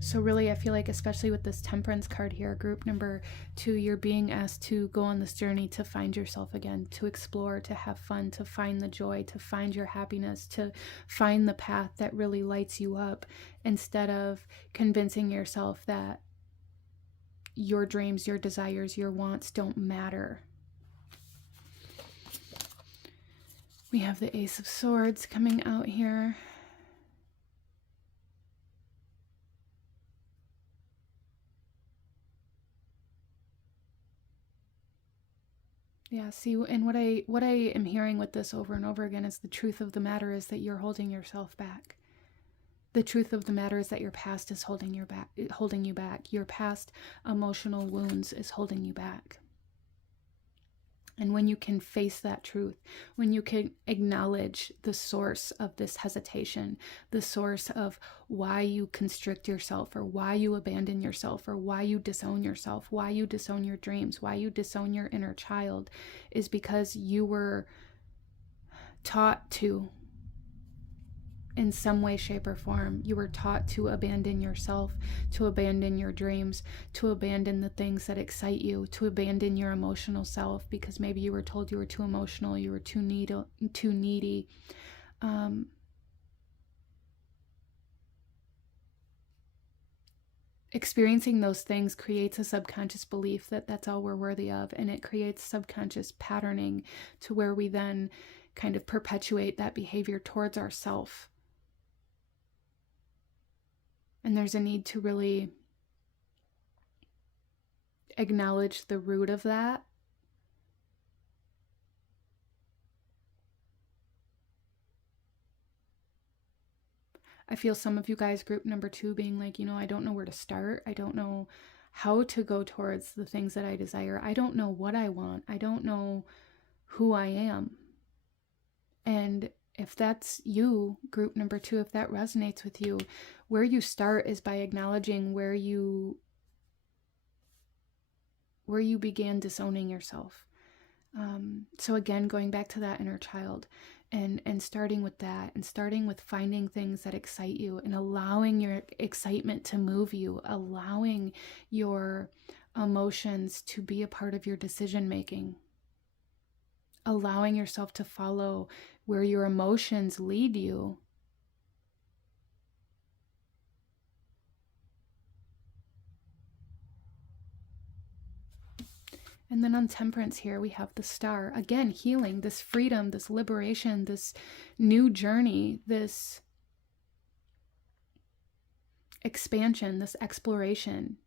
So really, I feel like, especially with this Temperance card here, group number 2, you're being asked to go on this journey to find yourself again, to explore, to have fun, to find the joy, to find your happiness, to find the path that really lights you up, instead of convincing yourself that your dreams, your desires, your wants don't matter. We have the Ace of Swords coming out here. Yeah, see, and what I am hearing with this over and over again is the truth of the matter is that you're holding yourself back. The truth of the matter is that your past is holding you back. Your past emotional wounds is holding you back. And when you can face that truth, when you can acknowledge the source of this hesitation, the source of why you constrict yourself, or why you abandon yourself, or why you disown yourself, why you disown your dreams, why you disown your inner child, is because you were taught to, in some way, shape, or form, you were taught to abandon yourself, to abandon your dreams, to abandon the things that excite you, to abandon your emotional self, because maybe you were told you were too emotional, you were too needy. Experiencing those things creates a subconscious belief that that's all we're worthy of, and it creates subconscious patterning to where we then kind of perpetuate that behavior towards ourselves. And there's a need to really acknowledge the root of that. I feel some of you guys, group number 2, being like, I don't know where to start. I don't know how to go towards the things that I desire. I don't know what I want. I don't know who I am. And if that's you, group number 2, if that resonates with you, where you start is by acknowledging where you began disowning yourself. So again, going back to that inner child and starting with that, and starting with finding things that excite you and allowing your excitement to move you, allowing your emotions to be a part of your decision making, allowing yourself to follow where your emotions lead you. And then on Temperance here, we have the Star. Again, healing, this freedom, this liberation, this new journey, this expansion, this exploration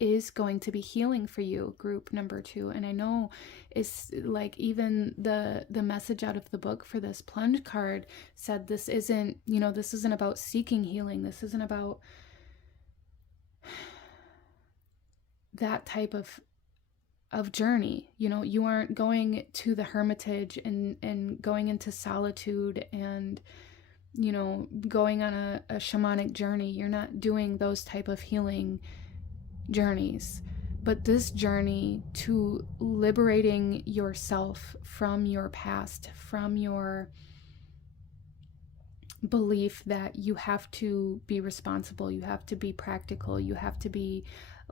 is going to be healing for you, group number 2. And I know it's like even the message out of the book for this plunge card said this isn't, this isn't about seeking healing. This isn't about that type of journey. You aren't going to the hermitage and going into solitude and going on a shamanic journey. You're not doing those type of healing journeys, but this journey to liberating yourself from your past, from your belief that you have to be responsible, you have to be practical, you have to be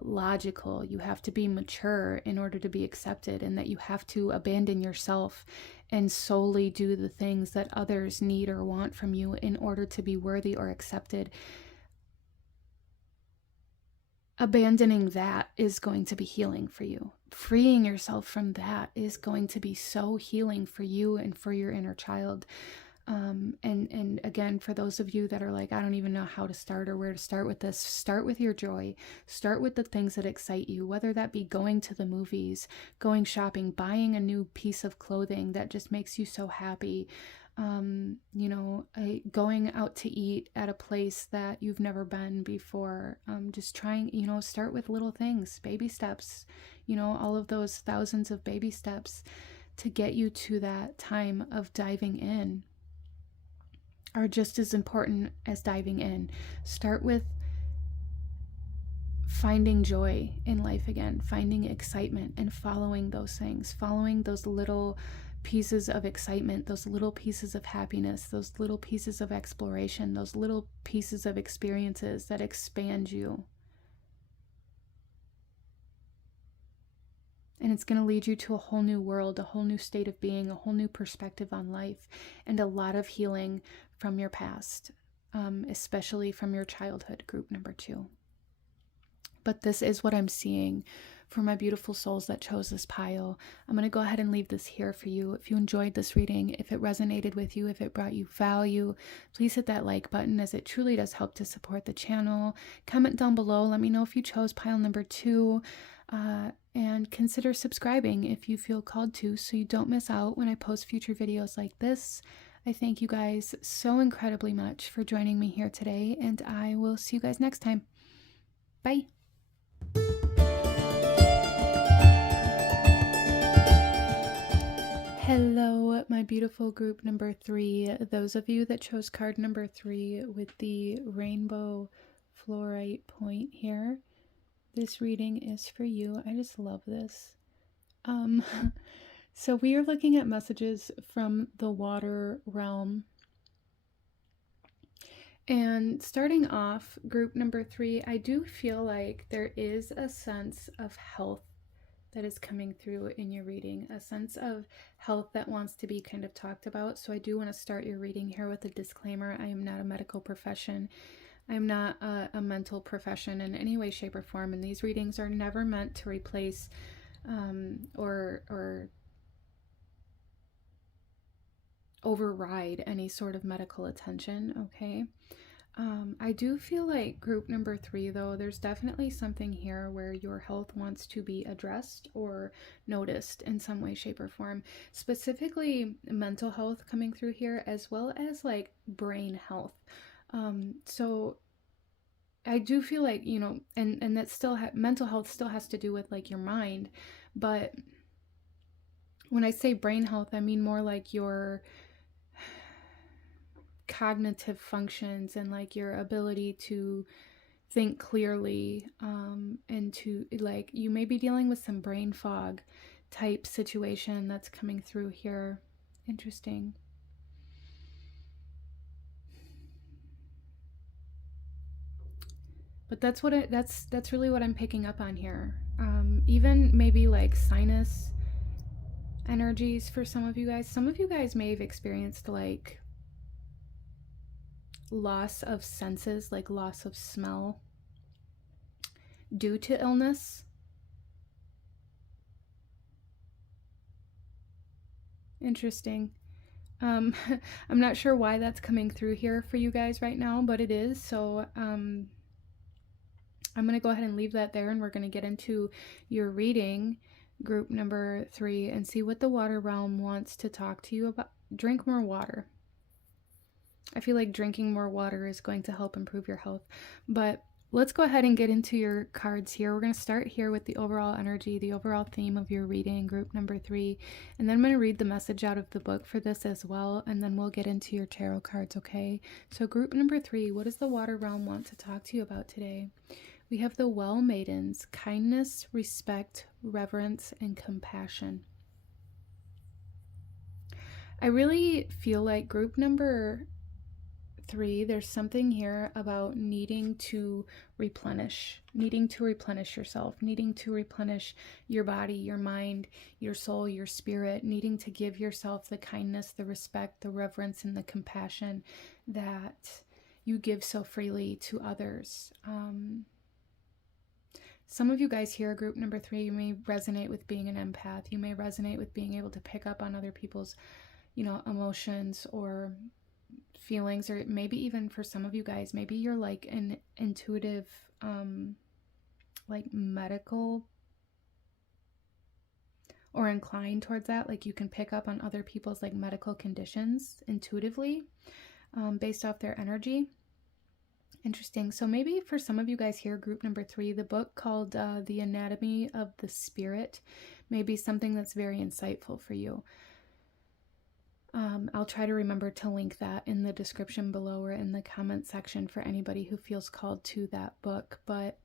logical, you have to be mature in order to be accepted, and that you have to abandon yourself and solely do the things that others need or want from you in order to be worthy or accepted. Abandoning that is going to be healing for you. Freeing yourself from that is going to be so healing for you and for your inner child. And again, for those of you that are like, I don't even know how to start or where to start with this, start with your joy. Start with the things that excite you, whether that be going to the movies, going shopping, buying a new piece of clothing that just makes you so happy. Going out to eat at a place that you've never been before. Just trying, start with little things, baby steps, all of those thousands of baby steps to get you to that time of diving in are just as important as diving in. Start with finding joy in life again, finding excitement and following those things, following those little pieces of excitement, those little pieces of happiness, those little pieces of exploration, those little pieces of experiences that expand you. And it's going to lead you to a whole new world, a whole new state of being, a whole new perspective on life, and a lot of healing from your past, especially from your childhood, group number 2. But this is what I'm seeing for my beautiful souls that chose this pile. I'm going to go ahead and leave this here for you. If you enjoyed this reading, if it resonated with you, if it brought you value, please hit that like button, as it truly does help to support the channel. Comment down below. Let me know if you chose pile number 2. And consider subscribing if you feel called to, so you don't miss out when I post future videos like this. I thank you guys so incredibly much for joining me here today, and I will see you guys next time. Bye. Hello, my beautiful group number 3. Those of you that chose card number 3 with the rainbow fluorite point here, this reading is for you. I just love this. So we are looking at messages from the water realm. And starting off, group number 3, I do feel like there is a sense of health that is coming through in your reading, a sense of health that wants to be kind of talked about. So I do want to start your reading here with a disclaimer. I am not a medical profession. I'm not a mental profession in any way, shape, or form, and these readings are never meant to replace or override any sort of medical attention, okay? I do feel like group number 3, though, there's definitely something here where your health wants to be addressed or noticed in some way, shape, or form. Specifically, mental health coming through here, as well as like brain health. So I do feel like, and that still mental health still has to do with like your mind, but when I say brain health, I mean more like your cognitive functions and like your ability to think clearly, and to like, you may be dealing with some brain fog type situation that's coming through here. Interesting. But that's what that's really what I'm picking up on here. Even maybe like sinus energies for some of you guys. Some of you guys may have experienced like loss of senses, like loss of smell due to illness. Interesting. I'm not sure why that's coming through here for you guys right now, but it is. So I'm going to go ahead and leave that there, and we're going to get into your reading, group number 3, and see what the water realm wants to talk to you about. Drink more water. I feel like drinking more water is going to help improve your health. But let's go ahead and get into your cards here. We're going to start here with the overall energy, the overall theme of your reading, group number 3. And then I'm going to read the message out of the book for this as well. And then we'll get into your tarot cards, okay? So group number 3, what does the water realm want to talk to you about today? We have the Well Maidens, kindness, respect, reverence, and compassion. I really feel like group number 3, there's something here about needing to replenish yourself, needing to replenish your body, your mind, your soul, your spirit, needing to give yourself the kindness, the respect, the reverence, and the compassion that you give so freely to others. Some of you guys here, group number 3, you may resonate with being an empath. You may resonate with being able to pick up on other people's, emotions or feelings, or maybe even for some of you guys, maybe you're like an intuitive, like medical, or inclined towards that. Like you can pick up on other people's like medical conditions intuitively, based off their energy. Interesting. So maybe for some of you guys here, group number 3, the book called The Anatomy of the Spirit may be something that's very insightful for you. I'll try to remember to link that in the description below or in the comment section for anybody who feels called to that book. But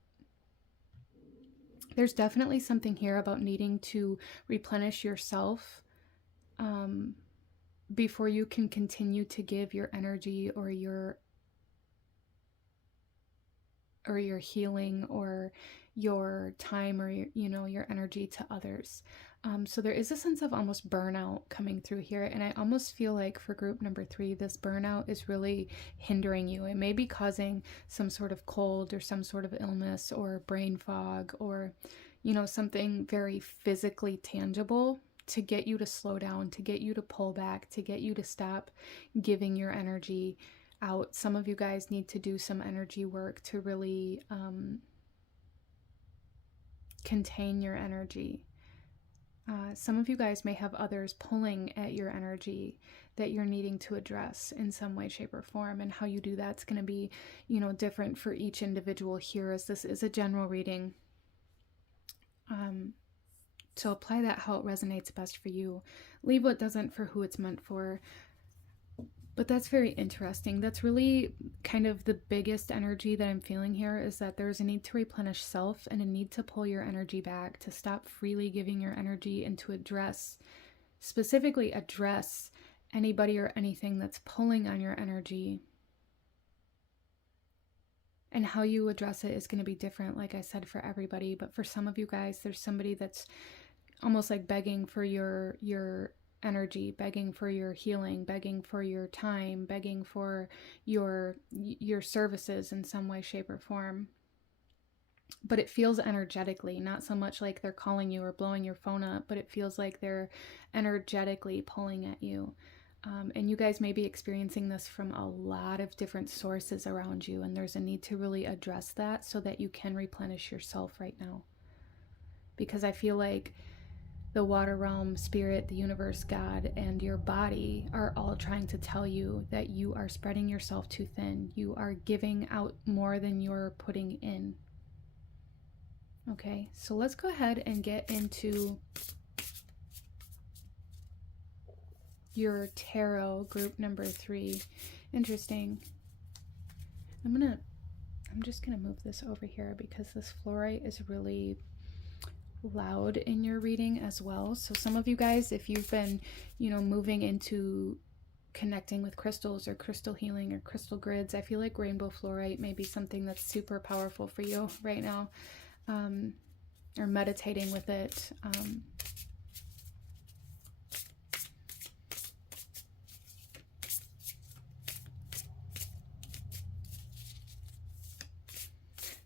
there's definitely something here about needing to replenish yourself before you can continue to give your energy or your healing or your time or your energy to others. So there is a sense of almost burnout coming through here, and I almost feel like for group number 3, this burnout is really hindering you. It may be causing some sort of cold or some sort of illness or brain fog or something very physically tangible to get you to slow down, to get you to pull back, to get you to stop giving your energy out. Some of you guys need to do some energy work to really contain your energy. Some of you guys may have others pulling at your energy that you're needing to address in some way, shape, or form. And how you do that's going to be, different for each individual here, as this is a general reading. So apply that how it resonates best for you. Leave what doesn't for who it's meant for. But that's very interesting. That's really kind of the biggest energy that I'm feeling here, is that there's a need to replenish self and a need to pull your energy back, to stop freely giving your energy, and to specifically address anybody or anything that's pulling on your energy. And how you address it is going to be different, like I said, for everybody. But for some of you guys, there's somebody that's almost like begging for your energy, begging for your healing, begging for your time, begging for your services in some way, shape, or form. But it feels energetically, not so much like they're calling you or blowing your phone up, but it feels like they're energetically pulling at you. And you guys may be experiencing this from a lot of different sources around you, and there's a need to really address that so that you can replenish yourself right now. Because I feel like the water realm, spirit, the universe, God, and your body are all trying to tell you that you are spreading yourself too thin. You are giving out more than you're putting in. Okay, so let's go ahead and get into your tarot, group number 3. Interesting. I'm just gonna move this over here because this fluorite is really loud in your reading as well. So some of you guys, if you've been, you know, moving into connecting with crystals or crystal healing or crystal grids, I feel like rainbow fluorite may be something that's super powerful for you right now, or meditating with it.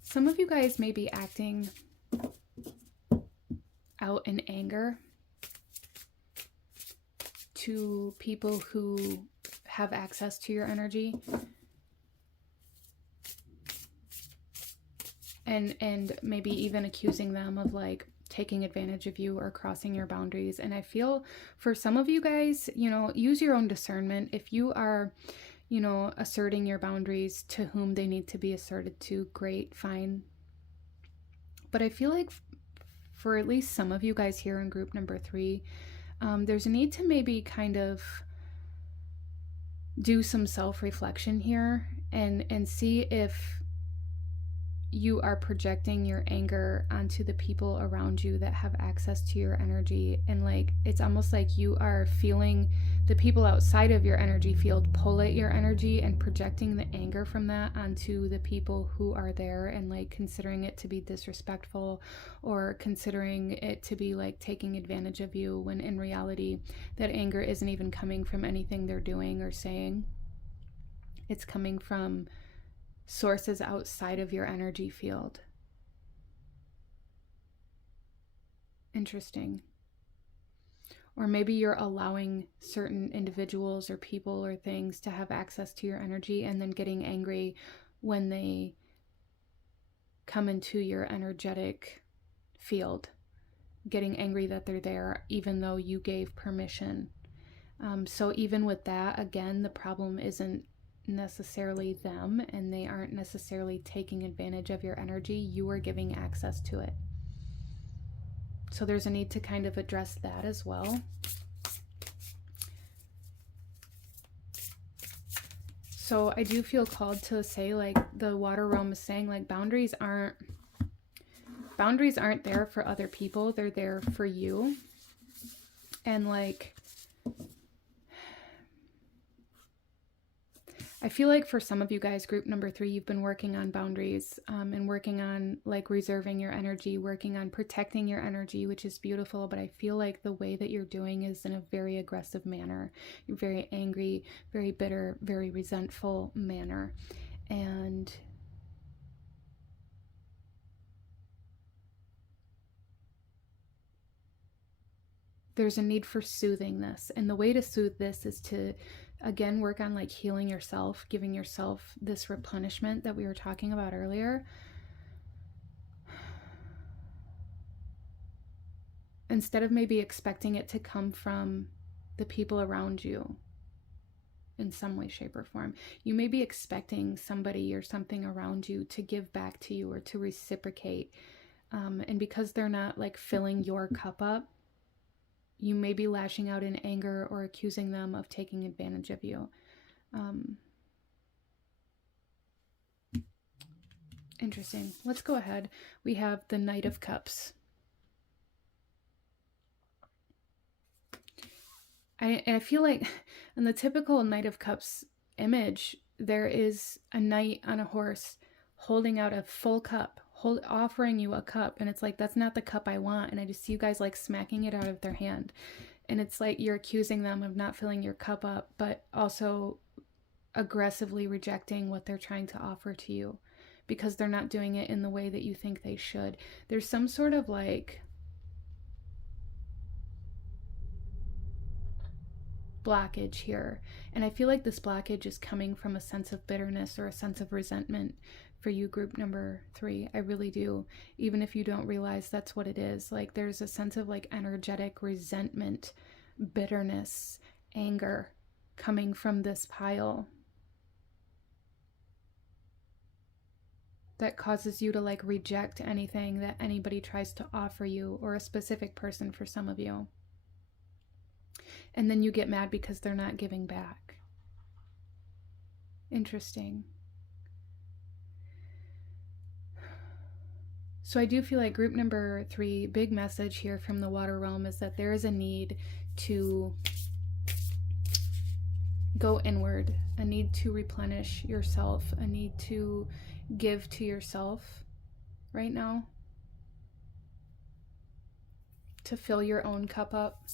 Some of you guys may be acting out in anger to people who have access to your energy, and maybe even accusing them of like taking advantage of you or crossing your boundaries. And I feel for some of you guys, you know, use your own discernment. If you are, you know, asserting your boundaries to whom they need to be asserted to, great, fine. But I feel like for at least some of you guys here in group number 3, there's a need to maybe kind of do some self-reflection here and see if you are projecting your anger onto the people around you that have access to your energy. And like, it's almost like you are feeling the people outside of your energy field pull at your energy and projecting the anger from that onto the people who are there, and like considering it to be disrespectful or considering it to be like taking advantage of you, when in reality that anger isn't even coming from anything they're doing or saying. It's coming from sources outside of your energy field. Interesting. Or maybe you're allowing certain individuals or people or things to have access to your energy and then getting angry when they come into your energetic field. Getting angry that they're there even though you gave permission. So even with that, again, the problem isn't necessarily them, and they aren't necessarily taking advantage of your energy. You are giving access to it. So there's a need to kind of address that as well. So I do feel called to say, like the water realm is saying, like boundaries aren't there for other people. They're there for you. And like, I feel like for some of you guys, group number 3, you've been working on boundaries, and working on like reserving your energy, working on protecting your energy, which is beautiful. But I feel like the way that you're doing is in a very aggressive manner. You're very angry, very bitter, very resentful manner. And there's a need for soothing this. And the way to soothe this is to, again, work on like healing yourself, giving yourself this replenishment that we were talking about earlier. Instead of maybe expecting it to come from the people around you in some way, shape, or form. You may be expecting somebody or something around you to give back to you or to reciprocate. And because they're not like filling your cup up, you may be lashing out in anger or accusing them of taking advantage of you. Interesting. Let's go ahead. We have the Knight of Cups. I feel like in the typical Knight of Cups image, there is a knight on a horse holding out a full cup, offering you a cup, and it's like, that's not the cup I want. And I just see you guys like smacking it out of their hand, and it's like you're accusing them of not filling your cup up, but also aggressively rejecting what they're trying to offer to you because they're not doing it in the way that you think they should. There's some sort of like blockage here, and I feel like this blockage is coming from a sense of bitterness or a sense of resentment for you, group number 3. I really do. Even if you don't realize that's what it is, like there's a sense of like energetic resentment, bitterness, anger coming from this pile that causes you to like reject anything that anybody tries to offer you, or a specific person for some of you. And then you get mad because they're not giving back. Interesting. So I do feel like group number 3, big message here from the water realm is that there is a need to go inward, a need to replenish yourself, a need to give to yourself right now, to fill your own cup up,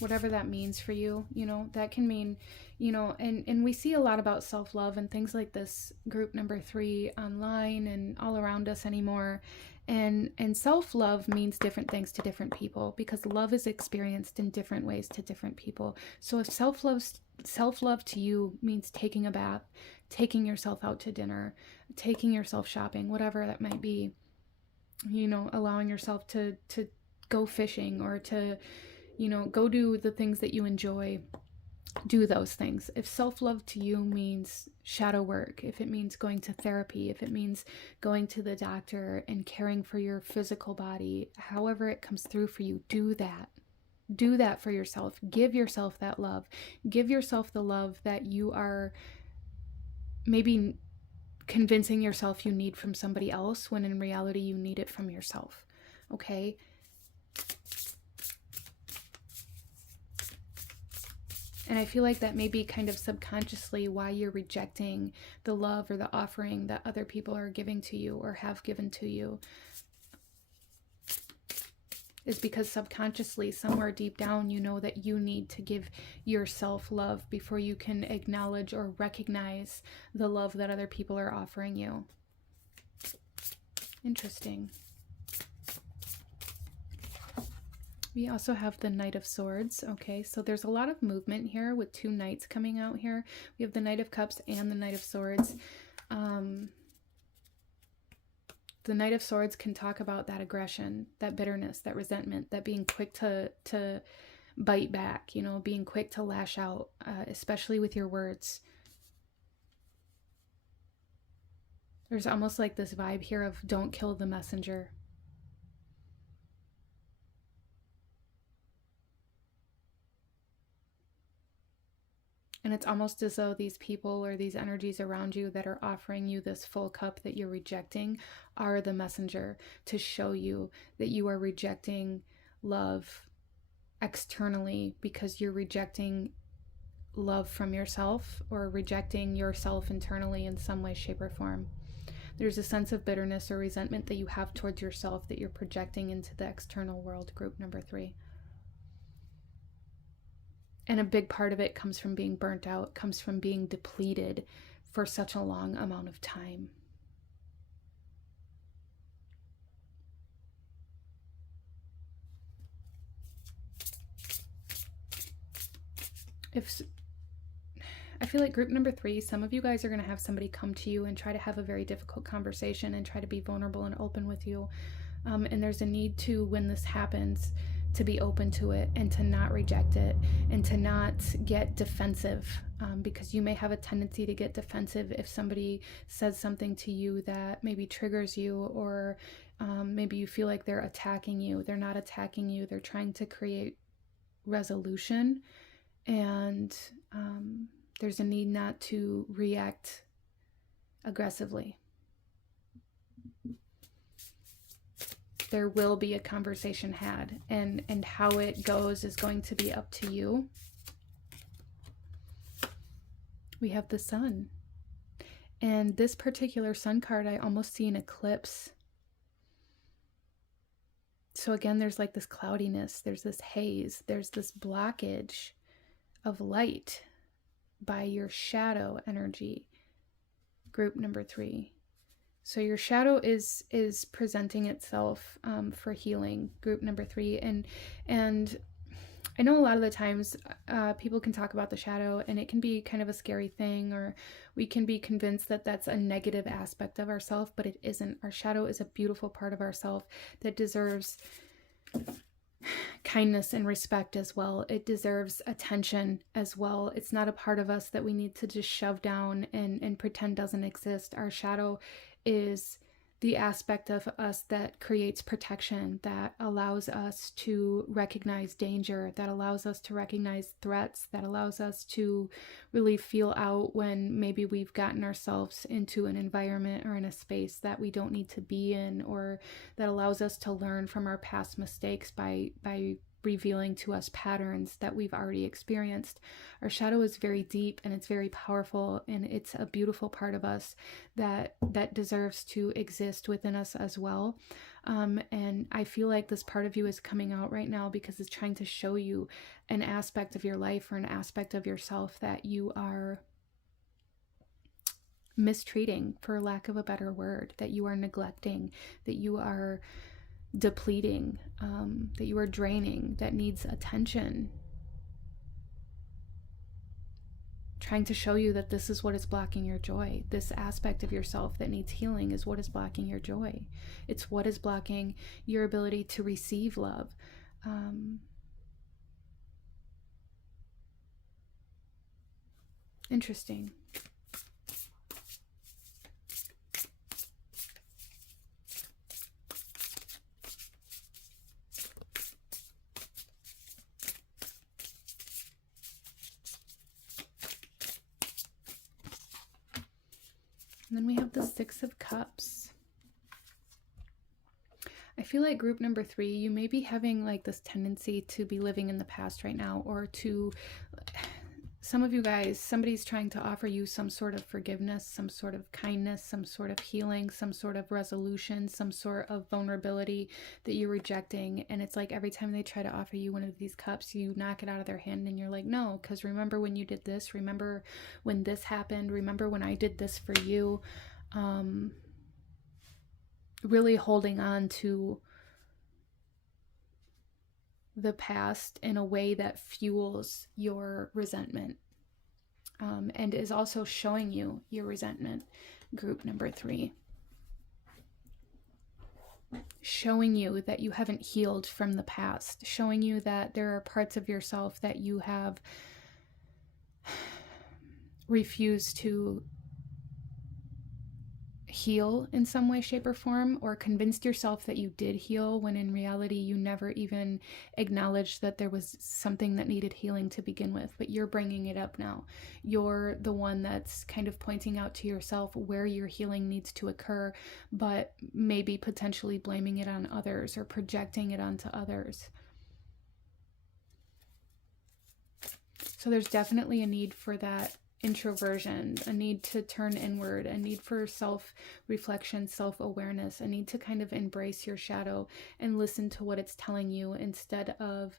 whatever that means for you. You know, that can mean, you know, and we see a lot about self-love and things like this group number 3 online and all around us anymore. And self-love means different things to different people, because love is experienced in different ways to different people. So if self-love to you means taking a bath, taking yourself out to dinner, taking yourself shopping, whatever that might be, you know, allowing yourself to go fishing or to, you know, go do the things that you enjoy, do those things. If self-love to you means shadow work, if it means going to therapy, if it means going to the doctor and caring for your physical body, however it comes through for you, do that. Do that for yourself. Give yourself that love. Give yourself the love that you are maybe convincing yourself you need from somebody else, when in reality you need it from yourself. Okay? And I feel like that may be kind of subconsciously why you're rejecting the love or the offering that other people are giving to you or have given to you. Is because subconsciously, somewhere deep down, you know that you need to give yourself love before you can acknowledge or recognize the love that other people are offering you. Interesting. We also have the Knight of Swords. Okay, so there's a lot of movement here with 2 knights coming out here. We have the Knight of Cups and the Knight of Swords. The Knight of Swords can talk about that aggression, that bitterness, that resentment, that being quick to bite back, you know, being quick to lash out, especially with your words. There's almost like this vibe here of don't kill the messenger. And it's almost as though these people or these energies around you that are offering you this full cup that you're rejecting are the messenger to show you that you are rejecting love externally because you're rejecting love from yourself or rejecting yourself internally in some way, shape, or form. There's a sense of bitterness or resentment that you have towards yourself that you're projecting into the external world, group number 3. And a big part of it comes from being burnt out, comes from being depleted for such a long amount of time. I feel like group number 3, some of you guys are going to have somebody come to you and try to have a very difficult conversation and try to be vulnerable and open with you. And there's a need to, when this happens, to be open to it and to not reject it and to not get defensive, because you may have a tendency to get defensive if somebody says something to you that maybe triggers you, or maybe you feel like they're attacking you. They're not attacking you. They're trying to create resolution, and there's a need not to react aggressively. There will be a conversation had, and how it goes is going to be up to you. We have the Sun. And this particular Sun card, I almost see an eclipse. So again, there's like this cloudiness, there's this haze, there's this blockage of light by your shadow energy, group number 3. So your shadow is presenting itself for healing, group number 3. And I know a lot of the times people can talk about the shadow and it can be kind of a scary thing, or we can be convinced that that's a negative aspect of ourself, but it isn't. Our shadow is a beautiful part of ourself that deserves kindness and respect as well. It deserves attention as well. It's not a part of us that we need to just shove down and pretend doesn't exist. Our shadow is the aspect of us that creates protection, that allows us to recognize danger, that allows us to recognize threats, that allows us to really feel out when maybe we've gotten ourselves into an environment or in a space that we don't need to be in, or that allows us to learn from our past mistakes by revealing to us patterns that we've already experienced. Our shadow is very deep and it's very powerful, and it's a beautiful part of us that deserves to exist within us as well. And I feel like this part of you is coming out right now because it's trying to show you an aspect of your life or an aspect of yourself that you are mistreating, for lack of a better word, that you are neglecting, that you are depleting, that you are draining, that needs attention. Trying to show you that this is what is blocking your joy. This aspect of yourself that needs healing is what is blocking your joy. It's what is blocking your ability to receive love. Interesting. And then we have the Six of Cups. I feel like group number 3, you may be having like this tendency to be living in the past right now, or to, some of you guys, somebody's trying to offer you some sort of forgiveness, some sort of kindness, some sort of healing, some sort of resolution, some sort of vulnerability that you're rejecting. And it's like every time they try to offer you one of these cups, you knock it out of their hand and you're like, no, because remember when you did this, remember when this happened, remember when I did this for you. Really holding on to the past in a way that fuels your resentment, and is also showing you your resentment, group number 3. Showing you that you haven't healed from the past, showing you that there are parts of yourself that you have refused to heal in some way, shape, or form, or convinced yourself that you did heal when in reality you never even acknowledged that there was something that needed healing to begin with. But you're bringing it up now. You're the one that's kind of pointing out to yourself where your healing needs to occur, but maybe potentially blaming it on others or projecting it onto others. So there's definitely a need for that introversion, a need to turn inward, a need for self-reflection, self-awareness, a need to kind of embrace your shadow and listen to what it's telling you instead of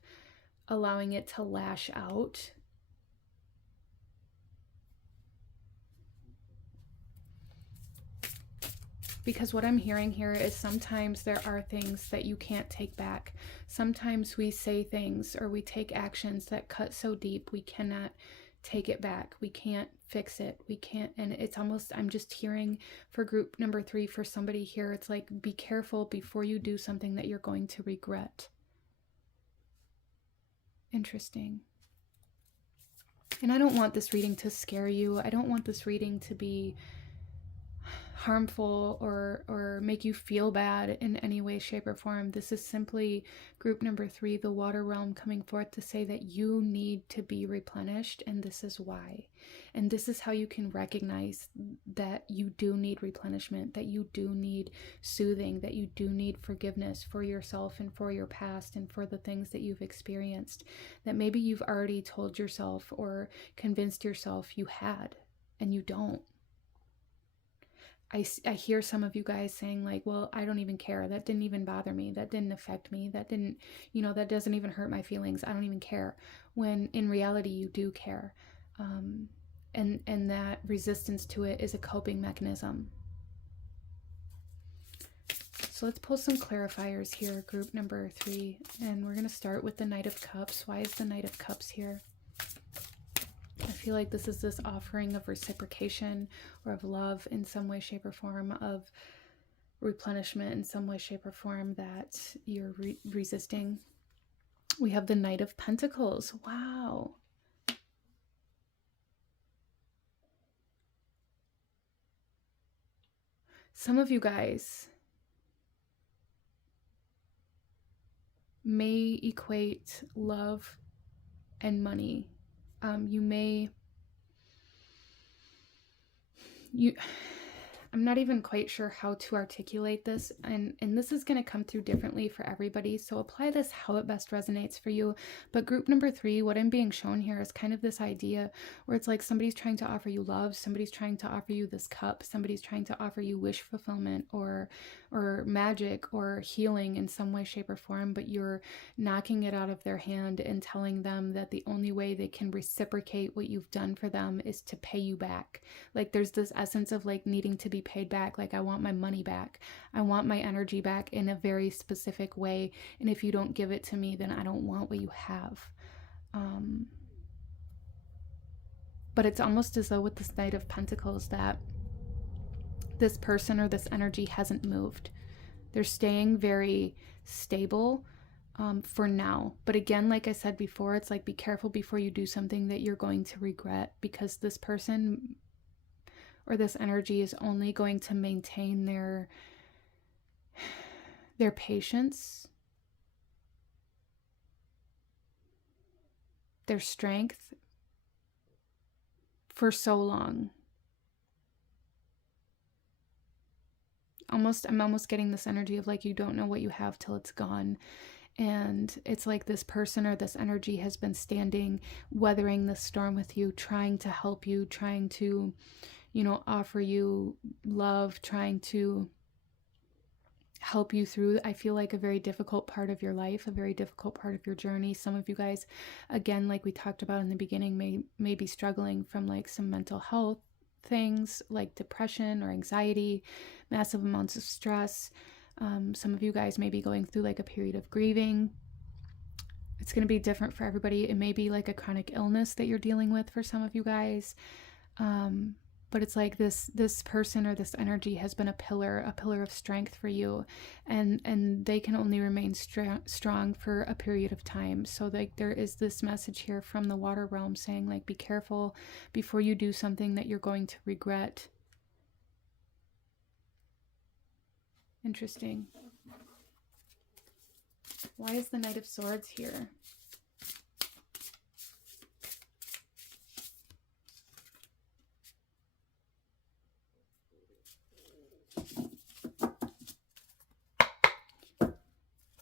allowing it to lash out. Because what I'm hearing here is sometimes there are things that you can't take back. Sometimes we say things or we take actions that cut so deep we cannot take it back. We can't fix it. We can't. And it's almost, I'm just hearing for group number 3, for somebody here, it's like, be careful before you do something that you're going to regret. Interesting. And I don't want this reading to scare you. I don't want this reading to be harmful or make you feel bad in any way, shape, or form. This is simply group number 3, the water realm, coming forth to say that you need to be replenished, and this is why. And this is how you can recognize that you do need replenishment, that you do need soothing, that you do need forgiveness for yourself and for your past and for the things that you've experienced that maybe you've already told yourself or convinced yourself you had, and you don't. I hear some of you guys saying like, well, I don't even care. That didn't even bother me. That didn't affect me. That didn't, that doesn't even hurt my feelings. I don't even care. When in reality, you do care. And that resistance to it is a coping mechanism. So let's pull some clarifiers here, group number 3. And we're going to start with the Knight of Cups. Why is the Knight of Cups here? I feel like this is this offering of reciprocation or of love in some way, shape, or form, of replenishment in some way, shape, or form that you're resisting. We have the Knight of Pentacles. Wow. some of you guys may equate love and money. I'm not even quite sure how to articulate this, and this is going to come through differently for everybody, so apply this how it best resonates for you. But group number 3, what I'm being shown here is kind of this idea where it's like somebody's trying to offer you love, somebody's trying to offer you this cup, somebody's trying to offer you wish fulfillment or magic or healing in some way, shape, or form, but you're knocking it out of their hand and telling them that the only way they can reciprocate what you've done for them is to pay you back. Like there's this essence of like needing to be paid back. Like, I want my money back. I want my energy back in a very specific way. And if you don't give it to me, then I don't want what you have. But it's almost as though with this Knight of Pentacles that this person or this energy hasn't moved. They're staying very stable for now. But again, like I said before, it's like be careful before you do something that you're going to regret, because this person or this energy is only going to maintain their patience, their strength for so long. I'm almost getting this energy of like you don't know what you have till it's gone. And it's like this person or this energy has been standing, weathering the storm with you, trying to help you, trying to, offer you love, trying to help you through, I feel like, a very difficult part of your life, a very difficult part of your journey. Some of you guys, again, like we talked about in the beginning, may be struggling from like some mental health things like depression or anxiety, massive amounts of stress. Some of you guys may be going through like a period of grieving. It's going to be different for everybody. It may be like a chronic illness that you're dealing with for some of you guys. But it's like this person or this energy has been a pillar of strength for you, and they can only remain strong for a period of time. So like there is this message here from the water realm saying like be careful before you do something that you're going to regret. Interesting. Why is the Knight of Swords here?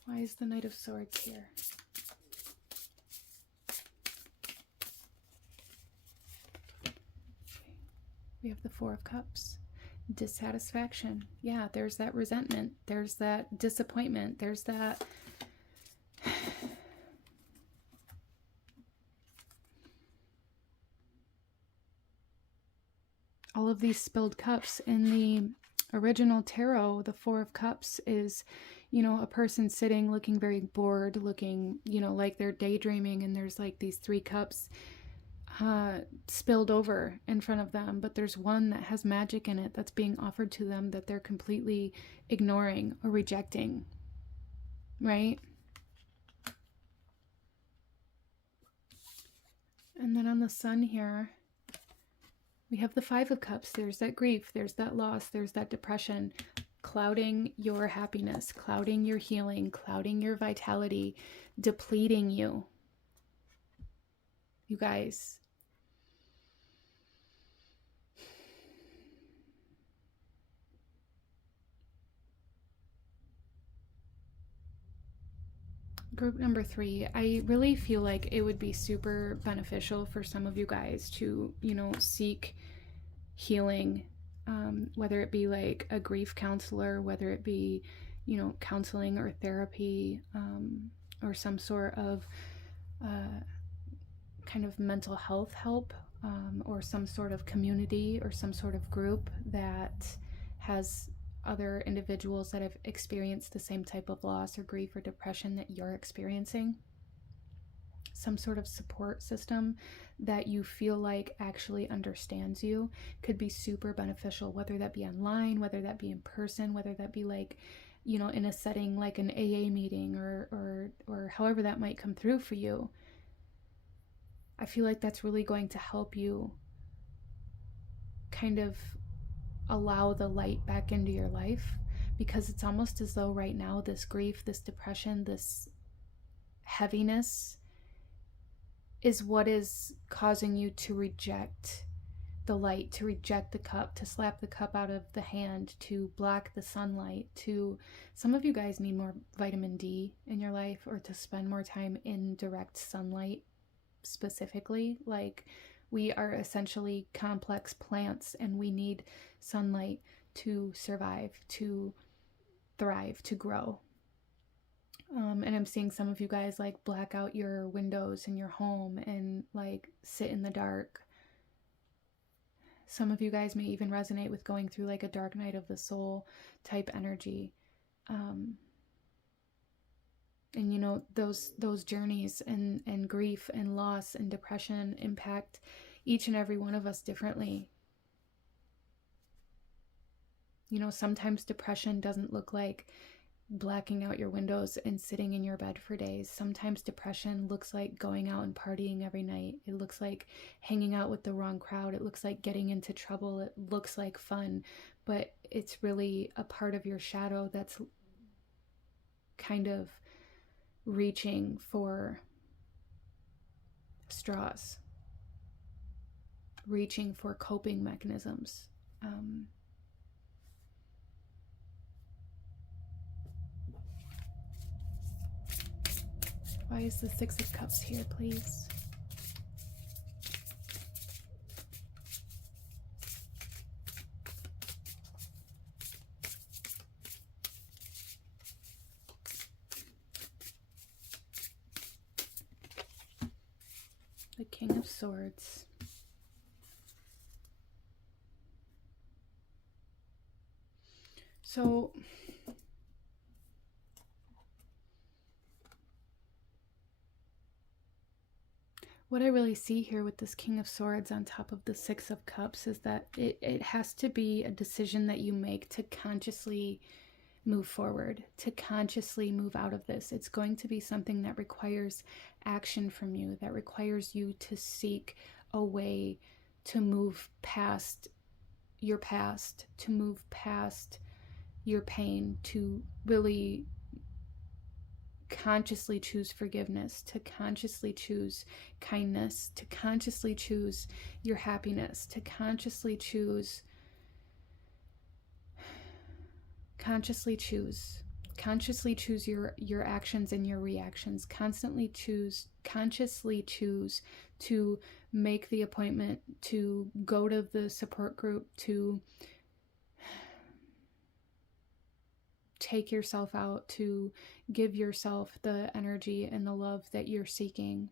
Why is the Knight of Swords here? Okay. We have the Four of Cups. Dissatisfaction. Yeah, there's that resentment. There's that disappointment. There's that... all of these spilled cups. In the original tarot, the Four of Cups is, a person sitting looking very bored, looking, like they're daydreaming, and there's like these 3 cups spilled over in front of them, but there's one that has magic in it that's being offered to them that they're completely ignoring or rejecting, right? And then on the Sun here, we have the Five of Cups. There's that grief, there's that loss, there's that depression, clouding your happiness, clouding your healing, clouding your vitality, depleting you. You guys, group number 3, I really feel like it would be super beneficial for some of you guys to, seek healing, whether it be like a grief counselor, whether it be, counseling or therapy, or some sort of kind of mental health help, or some sort of community or some sort of group that has other individuals that have experienced the same type of loss or grief or depression that you're experiencing. Some sort of support system that you feel like actually understands you could be super beneficial, whether that be online, whether that be in person, whether that be like, in a setting like an AA meeting or however that might come through for you. I feel like that's really going to help you kind of allow the light back into your life, because it's almost as though right now this grief, this depression, this heaviness is what is causing you to reject the light, to reject the cup, to slap the cup out of the hand, to block the sunlight. To some of you guys need more vitamin D in your life, or to spend more time in direct sunlight specifically. Like, we are essentially complex plants, and we need sunlight to survive, to thrive, to grow. And I'm seeing some of you guys like black out your windows in your home and like sit in the dark. Some of you guys may even resonate with going through like a dark night of the soul type energy. And you know, those journeys and grief and loss and depression impact each and every one of us differently. You know, sometimes depression doesn't look like blacking out your windows and sitting in your bed for days. Sometimes depression looks like going out and partying every night. It looks like hanging out with the wrong crowd. It looks like getting into trouble. It looks like fun, but it's really a part of your shadow that's kind of reaching for straws, reaching for coping mechanisms. Why is the Six of Cups here, please? The King of Swords. So what I really see here with this King of Swords on top of the Six of Cups is that it has to be a decision that you make to consciously move forward, to consciously move out of this. It's going to be something that requires action from you, that requires you to seek a way to move past your past, to move past your pain, to really consciously choose forgiveness, to consciously choose kindness, to consciously choose your happiness, to consciously choose consciously choose your actions and your reactions. Consciously choose to make the appointment, to go to the support group, to take yourself out, to give yourself the energy and the love that you're seeking.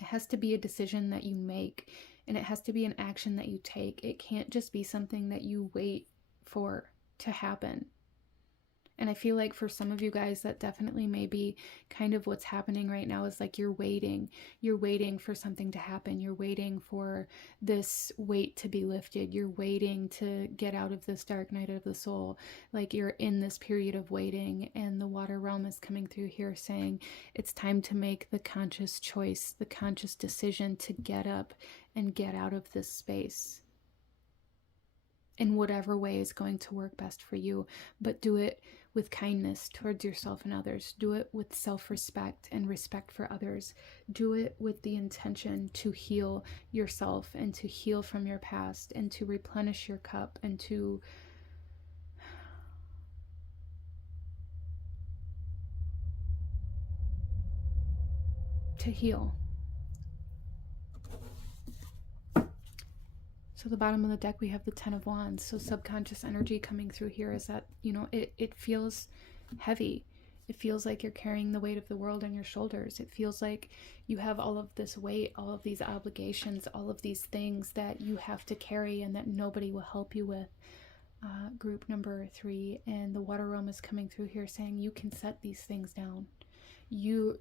It has to be a decision that you make, and it has to be an action that you take. It can't just be something that you wait for to happen. And I feel like for some of you guys, that definitely may be kind of what's happening right now, is like you're waiting for something to happen. You're waiting for this weight to be lifted. You're waiting to get out of this dark night of the soul. Like you're in this period of waiting, and the water realm is coming through here saying it's time to make the conscious choice, the conscious decision to get up and get out of this space in whatever way is going to work best for you. But do it with kindness towards yourself and others. Do it with self-respect and respect for others. Do it with the intention to heal yourself and to heal from your past and to replenish your cup and to heal. So the bottom of the deck, we have the Ten of Wands. So subconscious energy coming through here is that, you know, it feels heavy. It feels like you're carrying the weight of the world on your shoulders. It feels like you have all of this weight, all of these obligations, all of these things that you have to carry and that nobody will help you with. Group number 3, and the water realm is coming through here saying you can set these things down. You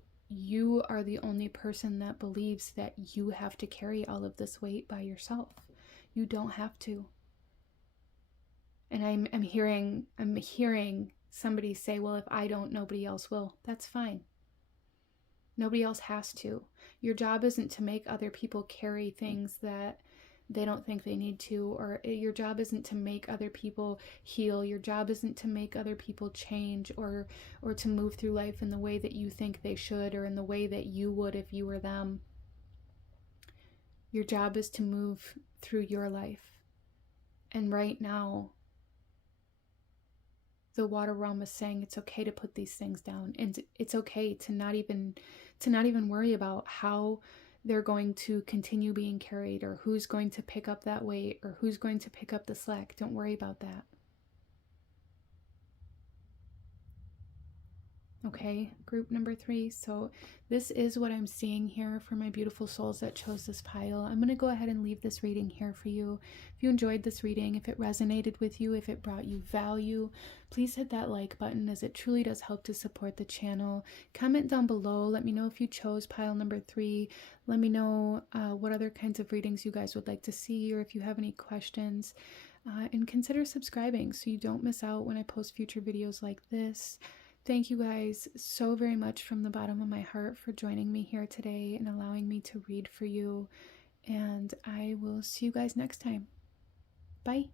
are the only person that believes that you have to carry all of this weight by yourself. You don't have to. And I'm hearing somebody say, well, if I don't, nobody else will. That's fine. Nobody else has to. Your job isn't to make other people carry things that they don't think they need to, or your job isn't to make other people heal. Your job isn't to make other people change, or to move through life in the way that you think they should, or in the way that you would if you were them. Your job is to move through your life. And right now, the water realm is saying it's okay to put these things down, and it's okay to not even worry about how they're going to continue being carried, or who's going to pick up that weight, or who's going to pick up the slack. Don't worry about that. Okay, group number 3. So this is what I'm seeing here for my beautiful souls that chose this pile. I'm going to go ahead and leave this reading here for you. If you enjoyed this reading, if it resonated with you, if it brought you value, please hit that like button, as it truly does help to support the channel. Comment down below. Let me know if you chose pile number 3. Let me know what other kinds of readings you guys would like to see, or if you have any questions. And consider subscribing so you don't miss out when I post future videos like this. Thank you guys so very much from the bottom of my heart for joining me here today and allowing me to read for you. And I will see you guys next time. Bye.